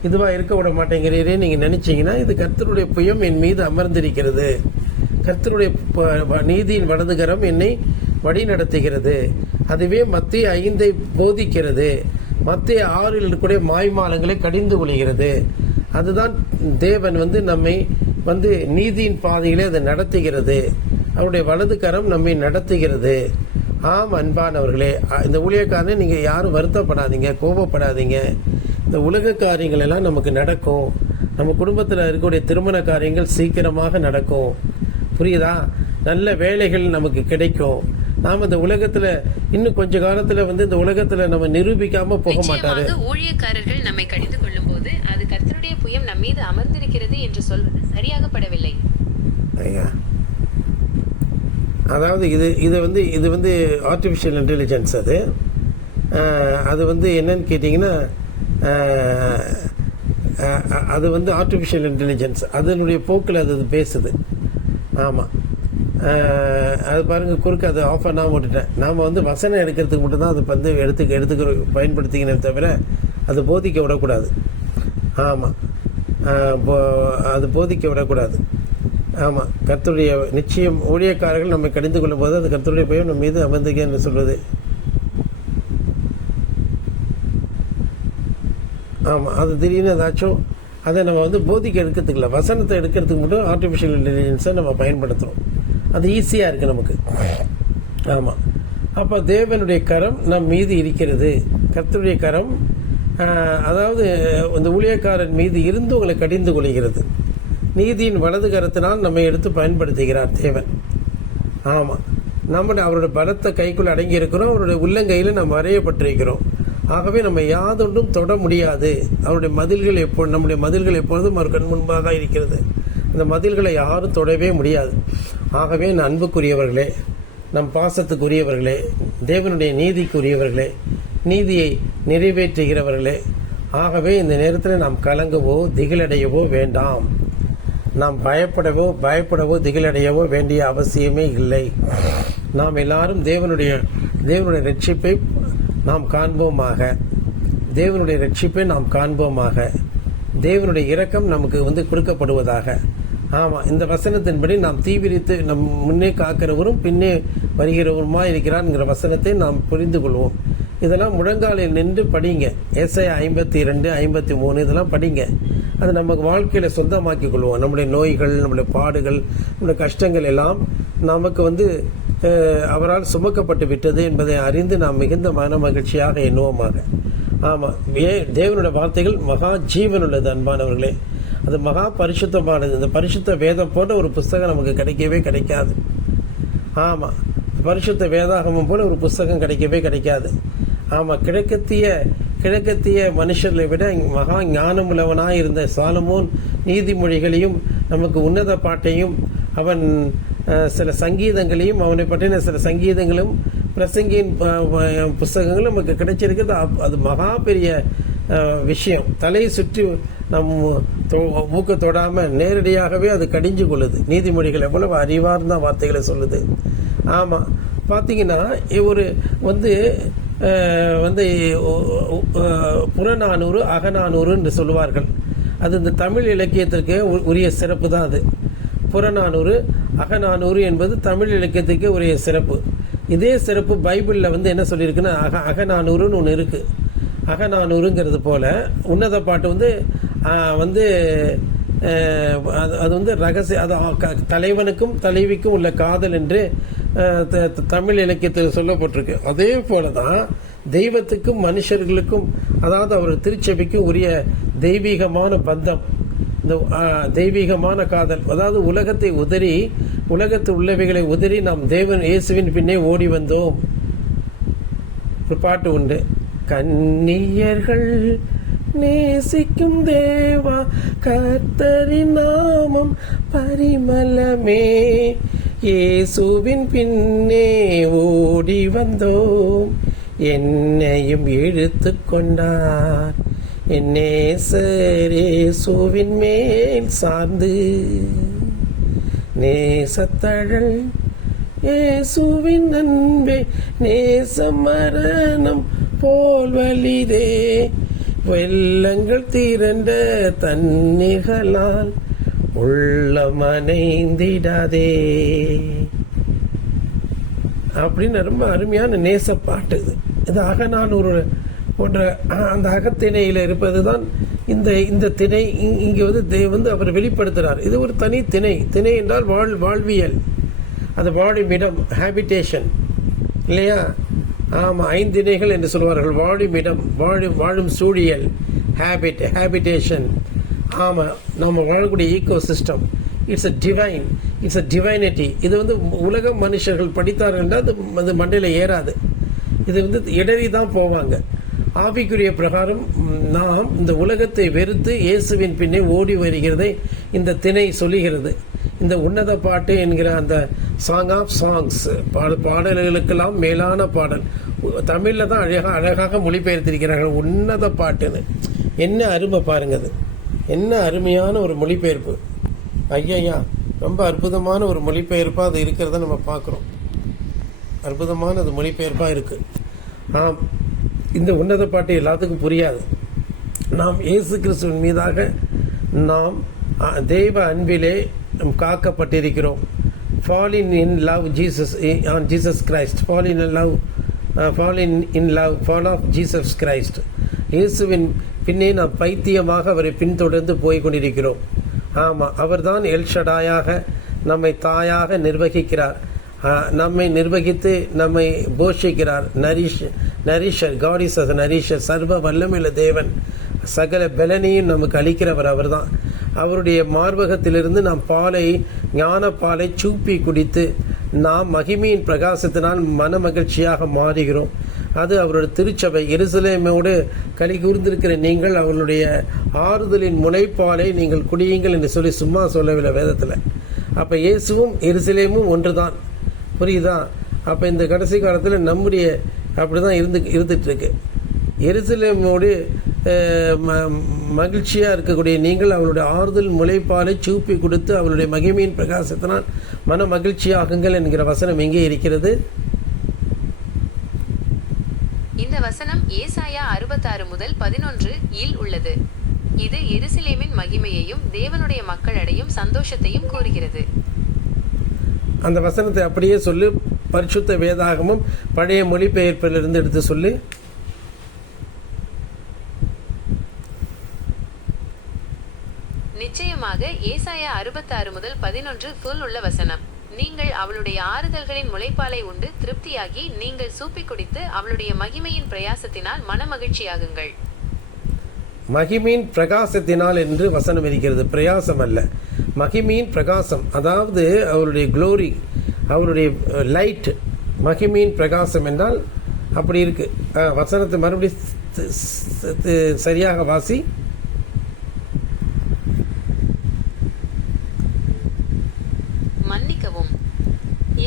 இதுவாக இருக்க விட மாட்டேங்கிறீரே நீங்கள் நினைச்சீங்கன்னா இது கர்த்தருடைய புயம் என் மீது அமர்ந்திருக்கிறது. கர்த்தருடைய நீதியின் வலதுகரம் என்னை வழி நடத்துகிறது. அதுவே மத்திய 5 போதிக்கிறது. மத்திய 6 கூட மாய்மாலங்களை கடிந்து கொள்கிறது. அதுதான் தேவன் வந்து நம்மை வந்து நீதியின் பாதையிலே அதை நடத்துகிறது. அவருடைய வலதுகரம் நம்மை நடத்துகிறது. ஆம் அன்பானவர்களே, இந்த ஊழியக்காரனை நீங்கள் யாரும் வருத்தப்படாதீங்க, கோபப்படாதீங்க. இந்த உலக காரியங்கள் எல்லாம் நமக்கு நடக்கும். நம்ம குடும்பத்தில் இருக்கக்கூடிய திருமண காரியங்கள் சீக்கிரமாக நடக்கும். புரியுதா? நல்ல வேலைகள் நமக்கு கிடைக்கும். நாம் இந்த உலகத்துல இன்னும் கொஞ்ச காலத்துல வந்து இந்த உலகத்துல நம்ம நிரூபிக்காம போக மாட்டாரு. ஊழியக்காரர்கள் நம்மை கடிந்து கொள்ளும் போது அது கர்த்தருடைய புயம் நம் மீது அமர்ந்திருக்கிறது என்று சொல்வது சரியாகப்படவில்லை. அதாவது இது வந்து ஆர்டிஃபிஷியல் இன்டெலிஜென்ஸ். அது வந்து என்னன்னு கேட்டிங்கன்னா, அது வந்து ஆர்டிஃபிஷியல் இன்டெலிஜென்ஸ் அதனுடைய போக்கில் அது பேசுது. ஆமாம், அது பாருங்கள், குறுக்க அதை ஆஃப் பண்ணாமல் விட்டுட்டேன். நாம் வந்து வசனம் எடுக்கிறதுக்கு மட்டும்தான் அதை வந்து எடுத்துக்க பயன்படுத்திக்கணும், தவிர அது போதிக்க விடக்கூடாது. ஆமாம், அது போதிக்க விடக்கூடாது. ஆமாம், கர்த்தருடைய நிச்சயம் ஊழியக்காரர்கள் நம்மை கடிந்து கொள்ளும் போது அது கர்த்தருடைய பயம் நம்ம மீது அமர்ந்துக்க என்று சொல்வது. ஆமாம், அது திடீர்னு ஏதாச்சும் அதை நம்ம வந்து போதிக்க எடுக்கிறதுக்கு இல்லை, வசனத்தை எடுக்கிறதுக்கு மட்டும் ஆர்டிஃபிஷியல் இன்டெலிஜென்ஸை நம்ம பயன்படுத்துகிறோம். அது ஈஸியாக இருக்குது நமக்கு. ஆமாம், அப்போ தேவனுடைய கரம் நம் மீது இருக்கிறது. கர்த்தருடைய கரம் அதாவது இந்த ஊழியக்காரன் மீது இருந்து உங்களை கடிந்து கொள்கிறது. நீதியின் வலது கரத்தினால் நம்மை எடுத்து பயன்படுத்துகிறார் தேவன். ஆமாம், அவருடைய பலத்தை கைக்குள் அடங்கி இருக்கிறோம். அவருடைய உள்ளங்கையில் நாம் வரையப்பட்டிருக்கிறோம். ஆகவே நம்ம யாதொன்றும் தொட முடியாது. அவருடைய மதில்கள் நம்முடைய மதில்கள் எப்பொழுதும் அவர் கண் முன்பாக இருக்கிறது. அந்த மதில்களை யாரும் தொடவே முடியாது. ஆகவே அன்புக்குரியவர்களே, நம் பாசத்துக்குரியவர்களே, தேவனுடைய நீதிக்குரியவர்களே, நீதியை நிறைவேற்றுகிறவர்களே, ஆகவே இந்த நேரத்தில் நாம் கலங்கவோ திகிலடையவோ வேண்டாம். நாம் பயப்படவோ திகிலடையவோ வேண்டிய அவசியமே இல்லை. நாம் எல்லாரும் தேவனுடைய ரட்சிப்பை நாம் காண்போமாக. தேவனுடைய ரட்சிப்பை நாம் காண்போமாக. தேவனுடைய இரக்கம் நமக்கு கொடுக்கப்படுவதாக. ஆமாம், இந்த வசனத்தின்படி நாம் தீவிரித்து நம் முன்னே காக்கிறவரும் பின்னே வருகிறவருமா இருக்கிறார்ங்கிற வசனத்தை நாம் புரிந்து கொள்வோம். இதெல்லாம் முழங்காலில் நின்று படிங்க. ஏசாயா 52, 53 இதெல்லாம் படிங்க. அது நமக்கு வாழ்க்கையில் சொந்தமாக்கி கொள்வோம். நம்முடைய நோய்கள், நம்முடைய பாடுகள், நம்முடைய கஷ்டங்கள் எல்லாம் நமக்கு அவரால் சுமக்கப்பட்டு விட்டது என்பதை அறிந்து நாம் மிகுந்த மன மகிழ்ச்சியாக எண்ணுவோமாக. ஆமாம், தேவனுடைய வார்த்தைகள் மகா ஜீவனுள்ளது அன்பானவர்களே. அது மகா பரிசுத்தமானது. இந்த பரிசுத்த வேதம் போன்ற ஒரு புஸ்தகம் நமக்கு கிடைக்கவே கிடைக்காது. ஆமாம், பரிசுத்த வேதாகமம் போல ஒரு புஸ்தகம் கிடைக்காது. ஆமாம், கிழக்கத்திய மனுஷர்களை விட மகா ஞானமுள்ளவனாய் இருந்த சாலமோன் நீதிமொழிகளையும் நமக்கு உன்னத பாட்டையும் அவன் சில சங்கீதங்களையும் அவனை பற்றின சில சங்கீதங்களும் பிரசங்கியின் புஸ்தகங்களும் நமக்கு கிடைச்சிருக்கிறது. அது மகா பெரிய விஷயம். தலையை சுற்றி நம் மூக்க தொடாமல் நேரடியாகவே அது கடிஞ்சு கொள்ளுது. நீதிமொழிகள் எவ்வளவு அறிவார்ந்த வார்த்தைகளை சொல்லுது. ஆமாம், பார்த்தீங்கன்னா ஒரு புறநானூறு அகநானூறு என்று சொல்லுவார்கள். அது இந்த தமிழ் இலக்கியத்திற்கு உரிய சிறப்பு தான். அது புறநானூறு அகநானூறு என்பது தமிழ் இலக்கியத்துக்கு உரிய சிறப்பு. இதே சிறப்பு பைபிளில் என்ன சொல்லியிருக்குன்னா அகநானூறுன்னு ஒன்று இருக்குது. அகநானூறுங்கிறது போல உன்னத பாட்டு அது ரகசிய, அது தலைவனுக்கும் தலைவிக்கும் உள்ள காதல் என்று தமிழ் இலக்கியத்தில் சொல்லப்பட்டிருக்கு. அதே போலதான் தெய்வத்துக்கும் மனுஷர்களுக்கும், அதாவது அவர் திருச்சபைக்கும் உரிய தெய்வீகமான பந்தம், இந்த தெய்வீகமான காதல். அதாவது உலகத்து உள்ளவைகளை உதறி நாம் தேவன் இயேசுவின் பின்னே ஓடி வந்தோம். ஒரு பாட்டு உண்டு, கன்னியர்கள் நேசிக்கும் தேவா கர்த்தரின் நாமம் பரிமளமே, இயேசுவின் பின்னே ஓடி வந்தோம், என்னையும் இழுத்து கொண்டார், என் நேசர் இயேசுவின் மேல் சார்ந்து, நேசத்தழல் இயேசுவின் அன்பே நேச மரணம் போல் வலிதே, வெள்ளங்கள் திரண்ட தண்ணீர்களால் உள்ளமனைந்திடாதே அப்படின்னு ரொம்ப அருமையான நேச பாட்டு இது. இது அகநானூறு போன்ற அந்த அகத்திணையில் இருப்பது தான் இந்த திணை. இங்கே அவர் வெளிப்படுத்துகிறார். இது ஒரு தனி திணை. திணை என்றால் வாழ்வியல், அது வாழுமிடம், ஹேபிடேஷன் இல்லையா? ஆமாம், 5 திணைகள் என்று சொல்வார்கள். வாழுமிடம், வாழும் சூழியல், ஹேபிடேஷன். ஆமாம், நம்ம வாழக்கூடிய ecosystem. It's a divinity. இது உலக மனுஷர்கள் படித்தார்கள் என்றால் அது மண்டையில் ஏறாது. இது இடறி தான் போவாங்க. ஆவிக்குரிய பிரகாரம் நாம் இந்த உலகத்தை வெறுத்து இயேசுவின் பின்னே ஓடி வருகிறதை இந்த திணை சொல்லுகிறது. இந்த உன்னத பாட்டு என்கிற அந்த சாங் ஆஃப் சாங்ஸ், பாடல்களுக்கெல்லாம் மேலான பாடல் தமிழில் தான் அழகாக மொழிபெயர்த்திருக்கிறார்கள். உன்னத பாட்டுன்னு என்ன அருமை பாருங்க. அது என்ன அருமையான ஒரு மொழிபெயர்ப்பு. ஐயா, ரொம்ப அற்புதமான ஒரு மொழிபெயர்ப்பாக அது இருக்கிறத நம்ம பார்க்குறோம். அற்புதமான அது மொழிபெயர்ப்பாக இருக்குது. ஆம், இந்த உன்னத பாட்டு எல்லாத்துக்கும் புரியாது. நாம் இயேசு கிறிஸ்துவின் மீதாக நாம் தெய்வ அன்பிலே காக்கப்பட்டிருக்கிறோம். Fall in love on Jesus Christ. Fall in love of Jesus Christ. இயேசுவின் பின்னே நாம் பைத்தியமாக அவரை பின்தொடர்ந்து போய் கொண்டிருக்கிறோம். ஆமாம், அவர்தான் எல்ஷடாயாக நம்மை தாயாக நிர்வகிக்கிறார். நம்மை நிர்வகித்து நம்மை போஷிக்கிறார். நரிஷர், காட் இஸ் அஸ் நரிஷர். சர்வ வல்லமையுள்ள தேவன், சகல பலனையும் நமக்கு அளிக்கிறவர் அவர்தான். அவருடைய மார்பகத்திலிருந்து நாம் ஞான பாலை சூப்பி குடித்து நாம் மகிமையின் பிரகாசத்தினால் மன மகிழ்ச்சியாக மாறுகிறோம். அது அவருடைய திருச்சபை எருசலேமோடு களி கூர்ந்திருக்கிற நீங்கள் அவர்களுடைய ஆறுதலின் முளைப்பாலை நீங்கள் குடியுங்கள் என்று சொல்லி சும்மா சொல்லவில்லை வேதத்தில். அப்போ இயேசுவும் எருசலேமும் ஒன்று தான். புரியுதா? அப்போ இந்த கடைசி காலத்தில் நம்முடைய அப்படி தான் இருந்துகிட்ருக்கு. எருசலேமோடு மகிழ்ச்சியாக இருக்கக்கூடிய நீங்கள் அவளுடைய ஆறுதல் முளைப்பாலை சூப்பி கொடுத்து அவளுடைய மகிமையின் பிரகாசத்தினால் மன மகிழ்ச்சியாகுங்கள் என்கிற வசனம் எங்கே இருக்கிறது? இந்த வசனம் ஏசாயா 66 முதல் 11 இல் உள்ளது. இது எருசலேமின் மகிமையையும் தேவனுடைய மக்கள் அடையும் சந்தோஷத்தையும் கூறுகிறது. அந்த வசனத்தை அப்படியே சொல்லு. பரிசுத்த வேதாகமும் பழைய மொழிபெயர்ப்பிலிருந்து எடுத்து சொல்லு. நிச்சயமாக ஏசாயா 66 முதல் 11 உள்ள வசனம். நீங்கள் அவளுடைய ஆறுதல்களின் முளைப்பாலை உண்டு திருப்தியாகி நீங்கள் சூப்பி குடித்து அவளுடைய மகிமையின் பிரயாசத்தினால் மனமகிழ்ச்சியாகுங்கள். மகிமையின் பிரகாசத்தினால் என்று வசனம் இருக்கிறது, பிரயாசம் அல்ல. மகிமையின் பிரகாசம், அதாவது அவருடைய க்ளோரி, அவருடைய லைட். மகிமையின் பிரகாசம் என்றால் அப்படி இருக்கு. வசனத்தை மறுபடியும் சரியாக வாசி. மன்னிக்கவும்.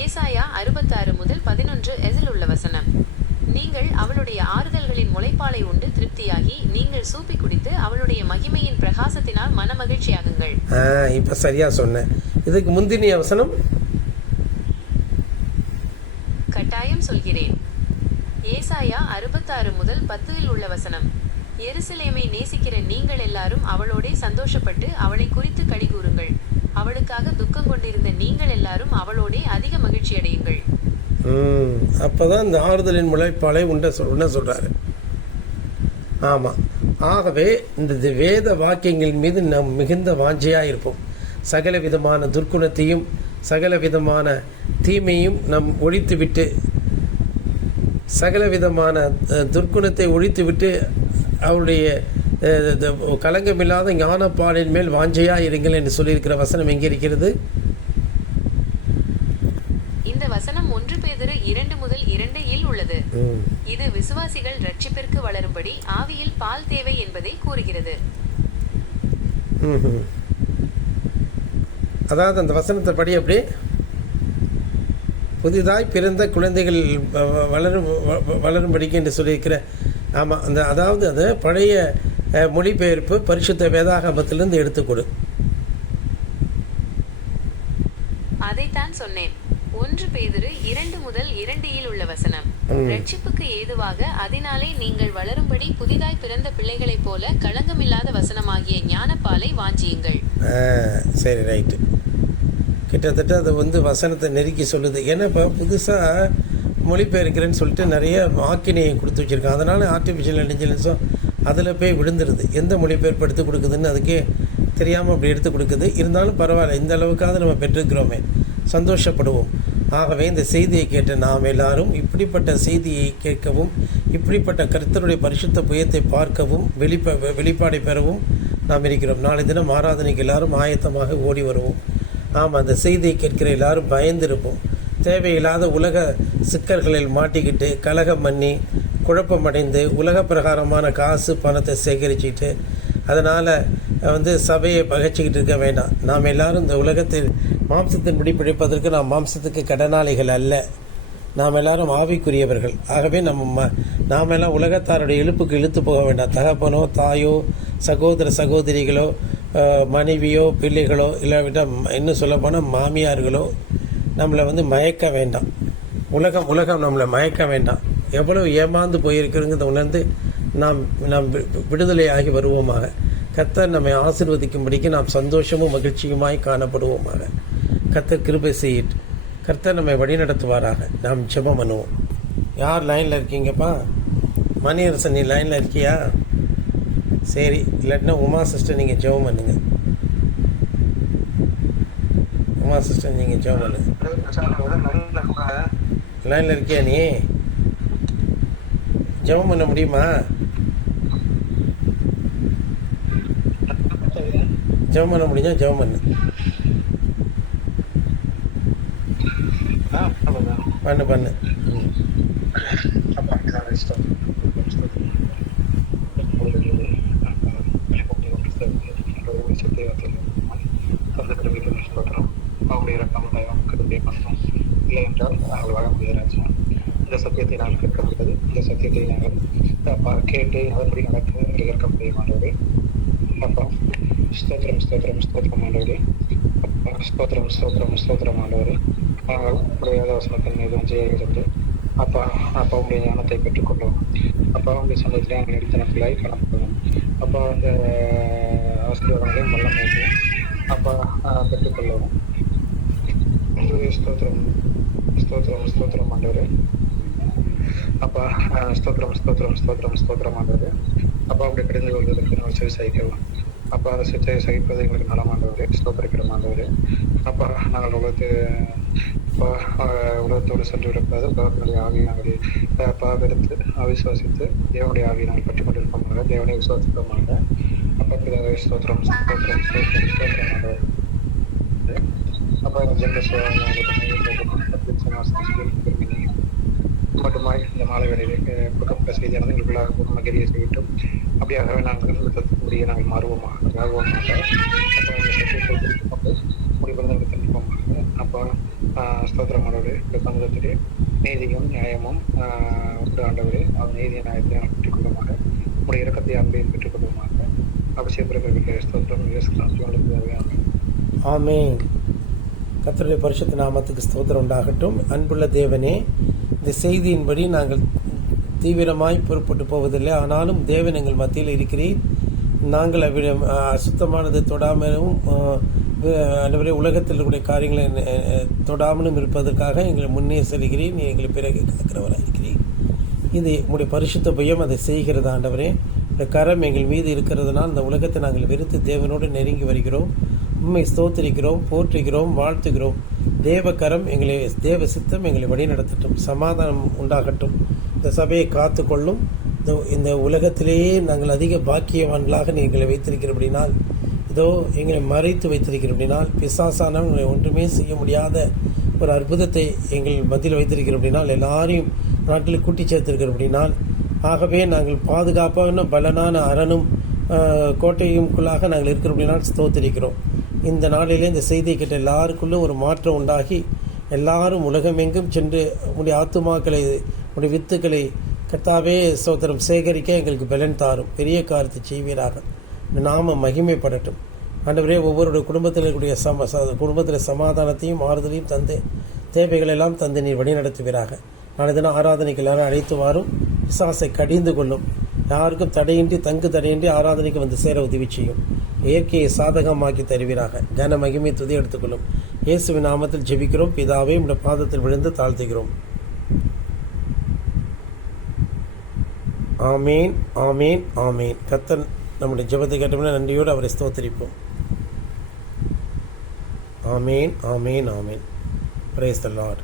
ஏசாயா 66 முதல் 11 உள்ள வசனம். நீங்கள் அவளுடைய ஆறுதல்களின் முளைப்பாலை உண்டு திருப்தியாகி நீங்கள் சூப்பி குடித்து அவளுடைய மகிமையின் பிரகாசத்தினால் மனமகிழ்ச்சியாகுங்கள். இப்ப சரியா சொன்னேன். இதுக்கு முந்தினிய வசனம் கட்டாயம் சொல்கிறேன். ஏசாயா 66 முதல் 10 உள்ள வசனம். எருசலேமை நேசிக்கிற நீங்கள் எல்லாரும் அவளோடே சந்தோஷப்பட்டு அவளை குறித்து கடிகூறுங்கள். அவளுக்காக துக்கம் கொண்டிருந்த நீங்கள் எல்லாரும் அவளோடே அதிக மகிழ்ச்சி அடையுங்கள். அப்பதான் இந்த ஆறுதலின் முளைப்பாலை உண்ட சொல்றாரு. ஆமா. ஆகவே இந்த வேத வாக்கியங்கள் மீது நாம் மிகுந்த வாஞ்சையா இருப்போம். சகல விதமான துர்க்குணத்தையும் சகல விதமான தீமையும் நாம் ஒழித்துவிட்டு, சகல விதமான துர்க்குணத்தை ஒழித்துவிட்டு அவருடைய கலங்கமில்லாத ஞானப்பாலின் மேல் வாஞ்சையா இருங்கள் என்று சொல்லியிருக்கிற வசனம் எங்கே இருக்கிறது? இந்த வசனம் 1 பேதுரு 2 முதல் 2 இல் உள்ளது. இது விசுவாசிகள் ரட்சிப்பிற்கு வளரும்படி ஆவியில் பால் தேவை என்பதை கூறுகிறது. அதாவது அந்த வசனத்தை படி அப்படி புதிதாய் பிறந்த குழந்தைகள் வளரும்படிக்கு என்று சொல்லியிருக்கிற. ஆமாம், அந்த அதாவது அது பழைய மொழிபெயர்ப்பு பரிசுத்த வேதாகமத்திலிருந்து எடுத்துக்கொடு. அதைத்தான் சொன்னேன். 1 பேதுரு 2 முதல் 2 இல் உள்ள வசனம். ரட்சிப்புக்கு ஏதுவாக அதனாலே நீங்கள் வளரும்படி புதிதாய் பிறந்த பிள்ளைகளைப் போல களங்கமில்லாத வசனமாகிய ஞானப்பாலை வாஞ்சியுங்கள். சரி, ரைட்டு. கிட்டத்தட்ட அது வசனத்தை நெருக்கி சொல்லுது. ஏன்னா இப்போ புதுசாக மொழிபெயர்க்கிறேன்னு சொல்லிட்டு நிறைய வாக்கினையை கொடுத்து வச்சுருக்கான். அதனால் ஆர்டிஃபிஷியல் இன்டெலிஜென்ஸும் அதில் போய் விழுந்துருது. எந்த மொழிபெயர்ப்பு எடுத்து கொடுக்குதுன்னு அதுக்கே தெரியாமல் அப்படி எடுத்து கொடுக்குது. இருந்தாலும் பரவாயில்ல, இந்த அளவுக்காவது நம்ம பெற்றிருக்கிறோமே, சந்தோஷப்படுவோம். ஆகவே இந்த செய்தியை கேட்ட நாம் எல்லாரும் இப்படிப்பட்ட செய்தியை கேட்கவும், இப்படிப்பட்ட கர்த்தருடைய பரிசுத்த புயத்தை பார்க்கவும், வெளிப்பாடை பெறவும் நாம் இருக்கிறோம். நாளை தினம் ஆராதனைக்கு எல்லாரும் ஆயத்தமாக ஓடி வருவோம். ஆமாம், அந்த செய்தியை கேட்கிற எல்லாரும் பயந்திருப்போம். தேவையில்லாத உலக சிக்கல்களில் மாட்டிக்கிட்டு கலகம் பண்ணி குழப்பமடைந்து உலக பிரகாரமான காசு பணத்தை சேகரிச்சுட்டு அதனால் சபையை பகைச்சிக்கிட்டு இருக்க வேண்டாம். நாம் எல்லாரும் இந்த உலகத்தில் மாம்சத்தின்படி பிழைப்பதற்கு நாம் மாம்சத்துக்கு கடனாளிகள் அல்ல. நாம் எல்லாரும் ஆவிக்குரியவர்கள். ஆகவே நாம் எல்லாம் உலகத்தாருடைய இழுப்புக்கு இழுத்து போக வேண்டாம். தகப்பனோ தாயோ சகோதர சகோதரிகளோ மனைவியோ பிள்ளைகளோ இல்லாவிட்டால் இன்னும் சொல்லப்போனால் மாமியார்களோ நம்மளை மயக்க வேண்டாம். உலகம் நம்மளை மயக்க வேண்டாம். எவ்வளவு ஏமாந்து போயிருக்கிறோங்கிறத உணர்ந்து நாம் விடுதலையாகி வருவோமாக. கர்த்தர் நம்மை ஆசீர்வதிக்கும்படிக்கு நாம் சந்தோஷமும் மகிழ்ச்சியுமாய் காணப்படுவோமாக. கர்த்தர் கிருபை செய்யிட்டு கர்த்தர் நம்மை வழிநடத்துவாராக. நாம் ஜெபம் பண்ணுவோம். யார் லைனில் இருக்கீங்கப்பா? மணியரசன், நீ லைனில் இருக்கியா? சரி, இல்லாட்டினா உமா சிஸ்டர் நீங்கள் ஜெபம் பண்ணுங்க. உமா சிஸ்டர் நீங்கள் ஜெபம் பண்ணுங்க. லைனில் இருக்கியா? நீ ஜெபம் பண்ண முடியுமா? ஜெபம் பண்ண முடிஞ்சா ஜெபம் பண்ணு. அவ்வளவுதான். பண்ணு ம். அப்பா இதான் ஸ்தோத்திரம். ஸ்தோத்திரம். அவருடைய இரக்கம் தயவும் கிருபை மன்னிப்பும் இல்லை என்றால் நாங்கள் வாழ முடியாது ராஜா. இந்த சத்தியத்தை நாங்கள் கேட்க முடியாது. இந்த சத்தியத்தை நாங்கள் அப்பா கேட்டு அதன்படி நடக்க இருக்க முடியும் ஆண்டவரே. அப்பா ஸ்தோத்திரம் ஸ்தோத்திரம் ஸ்தோத்திரம் ஆண்டவரே. அப்பா ஸ்தோத்திரம் ஸ்தோத்திரம் ஸ்தோத்திரம் ஆண்டவரே. நாங்கள் உடைய வசனத்தின் மீது ஜெயிலிருந்து அப்பா அப்பா உடைய ஞானத்தை பெற்றுக்கொள்ளும். அப்பா உடைய சொந்தத்திலே நாங்கள் எடுத்தனப்பிள்ளாய் கலந்துக்கொள்ளும். அப்பா அந்த ஆசீர்வாதங்களையும் வல்லமையையும் அப்பா பெற்றுக்கொள்ளவும். ஸ்தோத்திரம் ஸ்தோத்திரம் ஸ்தோத்திரம் ஆண்டவரே. அப்பா ஸ்தோத்திரம் ஸ்தோத்திரம் ஸ்தோத்திரம் ஸ்தோத்திரம் ஆண்டவரே. அப்பா உடைய கடிந்து கொள்வதற்கு நாங்கள் செவி சகிக்கவும். அப்பா அதை சிச்சை சகிப்பது எங்களுக்கு நலமாண்டவரே. ஸ்தோத்திரிக்கிறோம் ஆண்டவரே. அப்பா நாங்கள் உலகத்தோடு சென்று விடக்கூடாது. உலகத்தினுடைய ஆவியை நாங்கள் பாவெடுத்து அவிசுவாசித்து தேவனுடைய ஆவியை நாங்கள் பற்றி கொண்டிருப்போமாக. தேவனை விசுவாசிப்போமாக. அப்பா பிதாவே ஸ்தோத்திரம் ஸ்தோத்திரம் ஸ்தோத்திரம் ஸ்தோத்திரம் ஆண்டவரே. அப்பா எங்கள் ஜென்ம மட்டுமாய் இந்த மாலை வேலையிலே கொடுக்கப்பட்ட செய்தியானது எங்களுக்குள்ளாக மகிழ்ச்சியை செய்யட்டும். அப்படியாகவே நாங்கள் தத்துவடியை நாங்கள் மாறுவோமாக ஆகுவோமாக. முடிவதை கண்டிப்போமாக. அப்பா ஸ்தோத்திரம் ஆண்டவரே. இந்த சமூகத்திலே நீதியும் நியாயமும் ஆண்டவரே அவர் நீதிய நியாயத்தை நாங்கள் பெற்றுக்கொள்ளுமாக. உடைய இறக்கத்தை அன்பையும் பெற்றுக்கொள்ளுமாக. அபிஷேக ஸ்தோத்திரம் தேவையான ஆமென். கர்த்தருடைய பரிசுத்த நாமத்துக்கு ஸ்தோத்திரம் உண்டாகட்டும். அன்புள்ள தேவனே, இந்த செய்தியின்படி நாங்கள் தீவிரமாய் பொறுப்பட்டு போவதில்லை. ஆனாலும் தேவன் எங்கள் மத்தியில் இருக்கிறீர். நாங்கள் அசுத்தமானது தொடாமலும் அன்றுவரை உலகத்தில் இருக்கக்கூடிய காரியங்களை தொடாமலும் இருப்பதற்காக எங்களை முன்னே செல்கிறீர். நீ எங்களை பிறகு காக்கிறவராக இருக்கிறீர். இது உங்களுடைய பரிசுத்த பயம் அதை செய்கிறது ஆண்டவரே. இந்த கரம் எங்கள் மீது இருக்கிறதுனால் இந்த உலகத்தை நாங்கள் வெறுத்து தேவனோடு நெருங்கி வருகிறோம். உண்மை ஸ்தோத்திரிக்கிறோம், போற்றுகிறோம், வாழ்த்துகிறோம். தேவ கரம் எங்களை, தேவ சித்தம் எங்களை வழிநடத்தட்டும். சமாதானம் உண்டாகட்டும். இந்த சபையை காத்துக்கொள்ளும். இந்த உலகத்திலேயே நாங்கள் அதிக பாக்கியவான்களாக எங்களை வைத்திருக்கிறபடினால், இதோ எங்களை மறைத்து வைத்திருக்கிறபடினால், பிசாசானவங்களை ஒன்றுமே செய்ய முடியாத ஒரு அற்புதத்தை எங்கள் மத்தியில் வைத்திருக்கிறபடினால், எல்லாரையும் நாட்டில் கூட்டி சேர்த்திருக்கிறபடினால், ஆகவே நாங்கள் பாதுகாப்பான பலனான அரணும் கோட்டையும்குள்ளாக நாங்கள் இருக்கிறபடினால் ஸ்தோத்திரிக்கிறோம். இந்த நாளிலே இந்த செய்தியை கேட்ட எல்லாருக்குள்ளும் ஒரு மாற்றம் உண்டாகி எல்லாரும் உலகமெங்கும் சென்று உடைய ஆத்துமாக்களை, உடைய வித்துக்களை கர்த்தாவே ஸ்தோத்திரம் சேகரிக்க எங்களுக்கு பலன் தாரும். பெரிய காரியத்தை செய்வீராக. நாம மகிமைப்படட்டும் ஆண்டவரே. ஒவ்வொருடைய குடும்பத்தில் இருக்கக்கூடிய குடும்பத்தில் சமாதானத்தையும் ஆறுதலையும் தந்து தேவைகளெல்லாம் தந்து நீர் வழிநடத்துவீராக. நாளை தினம் ஆராதனைக்கு எல்லாரும் அழைத்து வாரும். விசுவாசை கடிந்து கொள்ளும். யாருக்கும் தடையின்றி தடையின்றி ஆராதனைக்கு வந்து சேர உதவி செய்யும். இயற்கையை சாதகமாக்கி தருவீராக. கன மகிமை துதி எடுத்துக்கொள்ளும். இயேசுவின் நாமத்தில் ஜெபிக்கிறோம் பிதாவே. உடைய பாதத்தில் விழுந்து தாழ்த்துகிறோம். ஆமீன், ஆமீன், ஆமீன். கர்த்தர் நம்முடைய ஜெபத்தை கேட்டோம்னா நன்றியோடு அவரை ஸ்தோத்திரிப்போம். ஆமீன், ஆமீன், ஆமீன். Praise the Lord.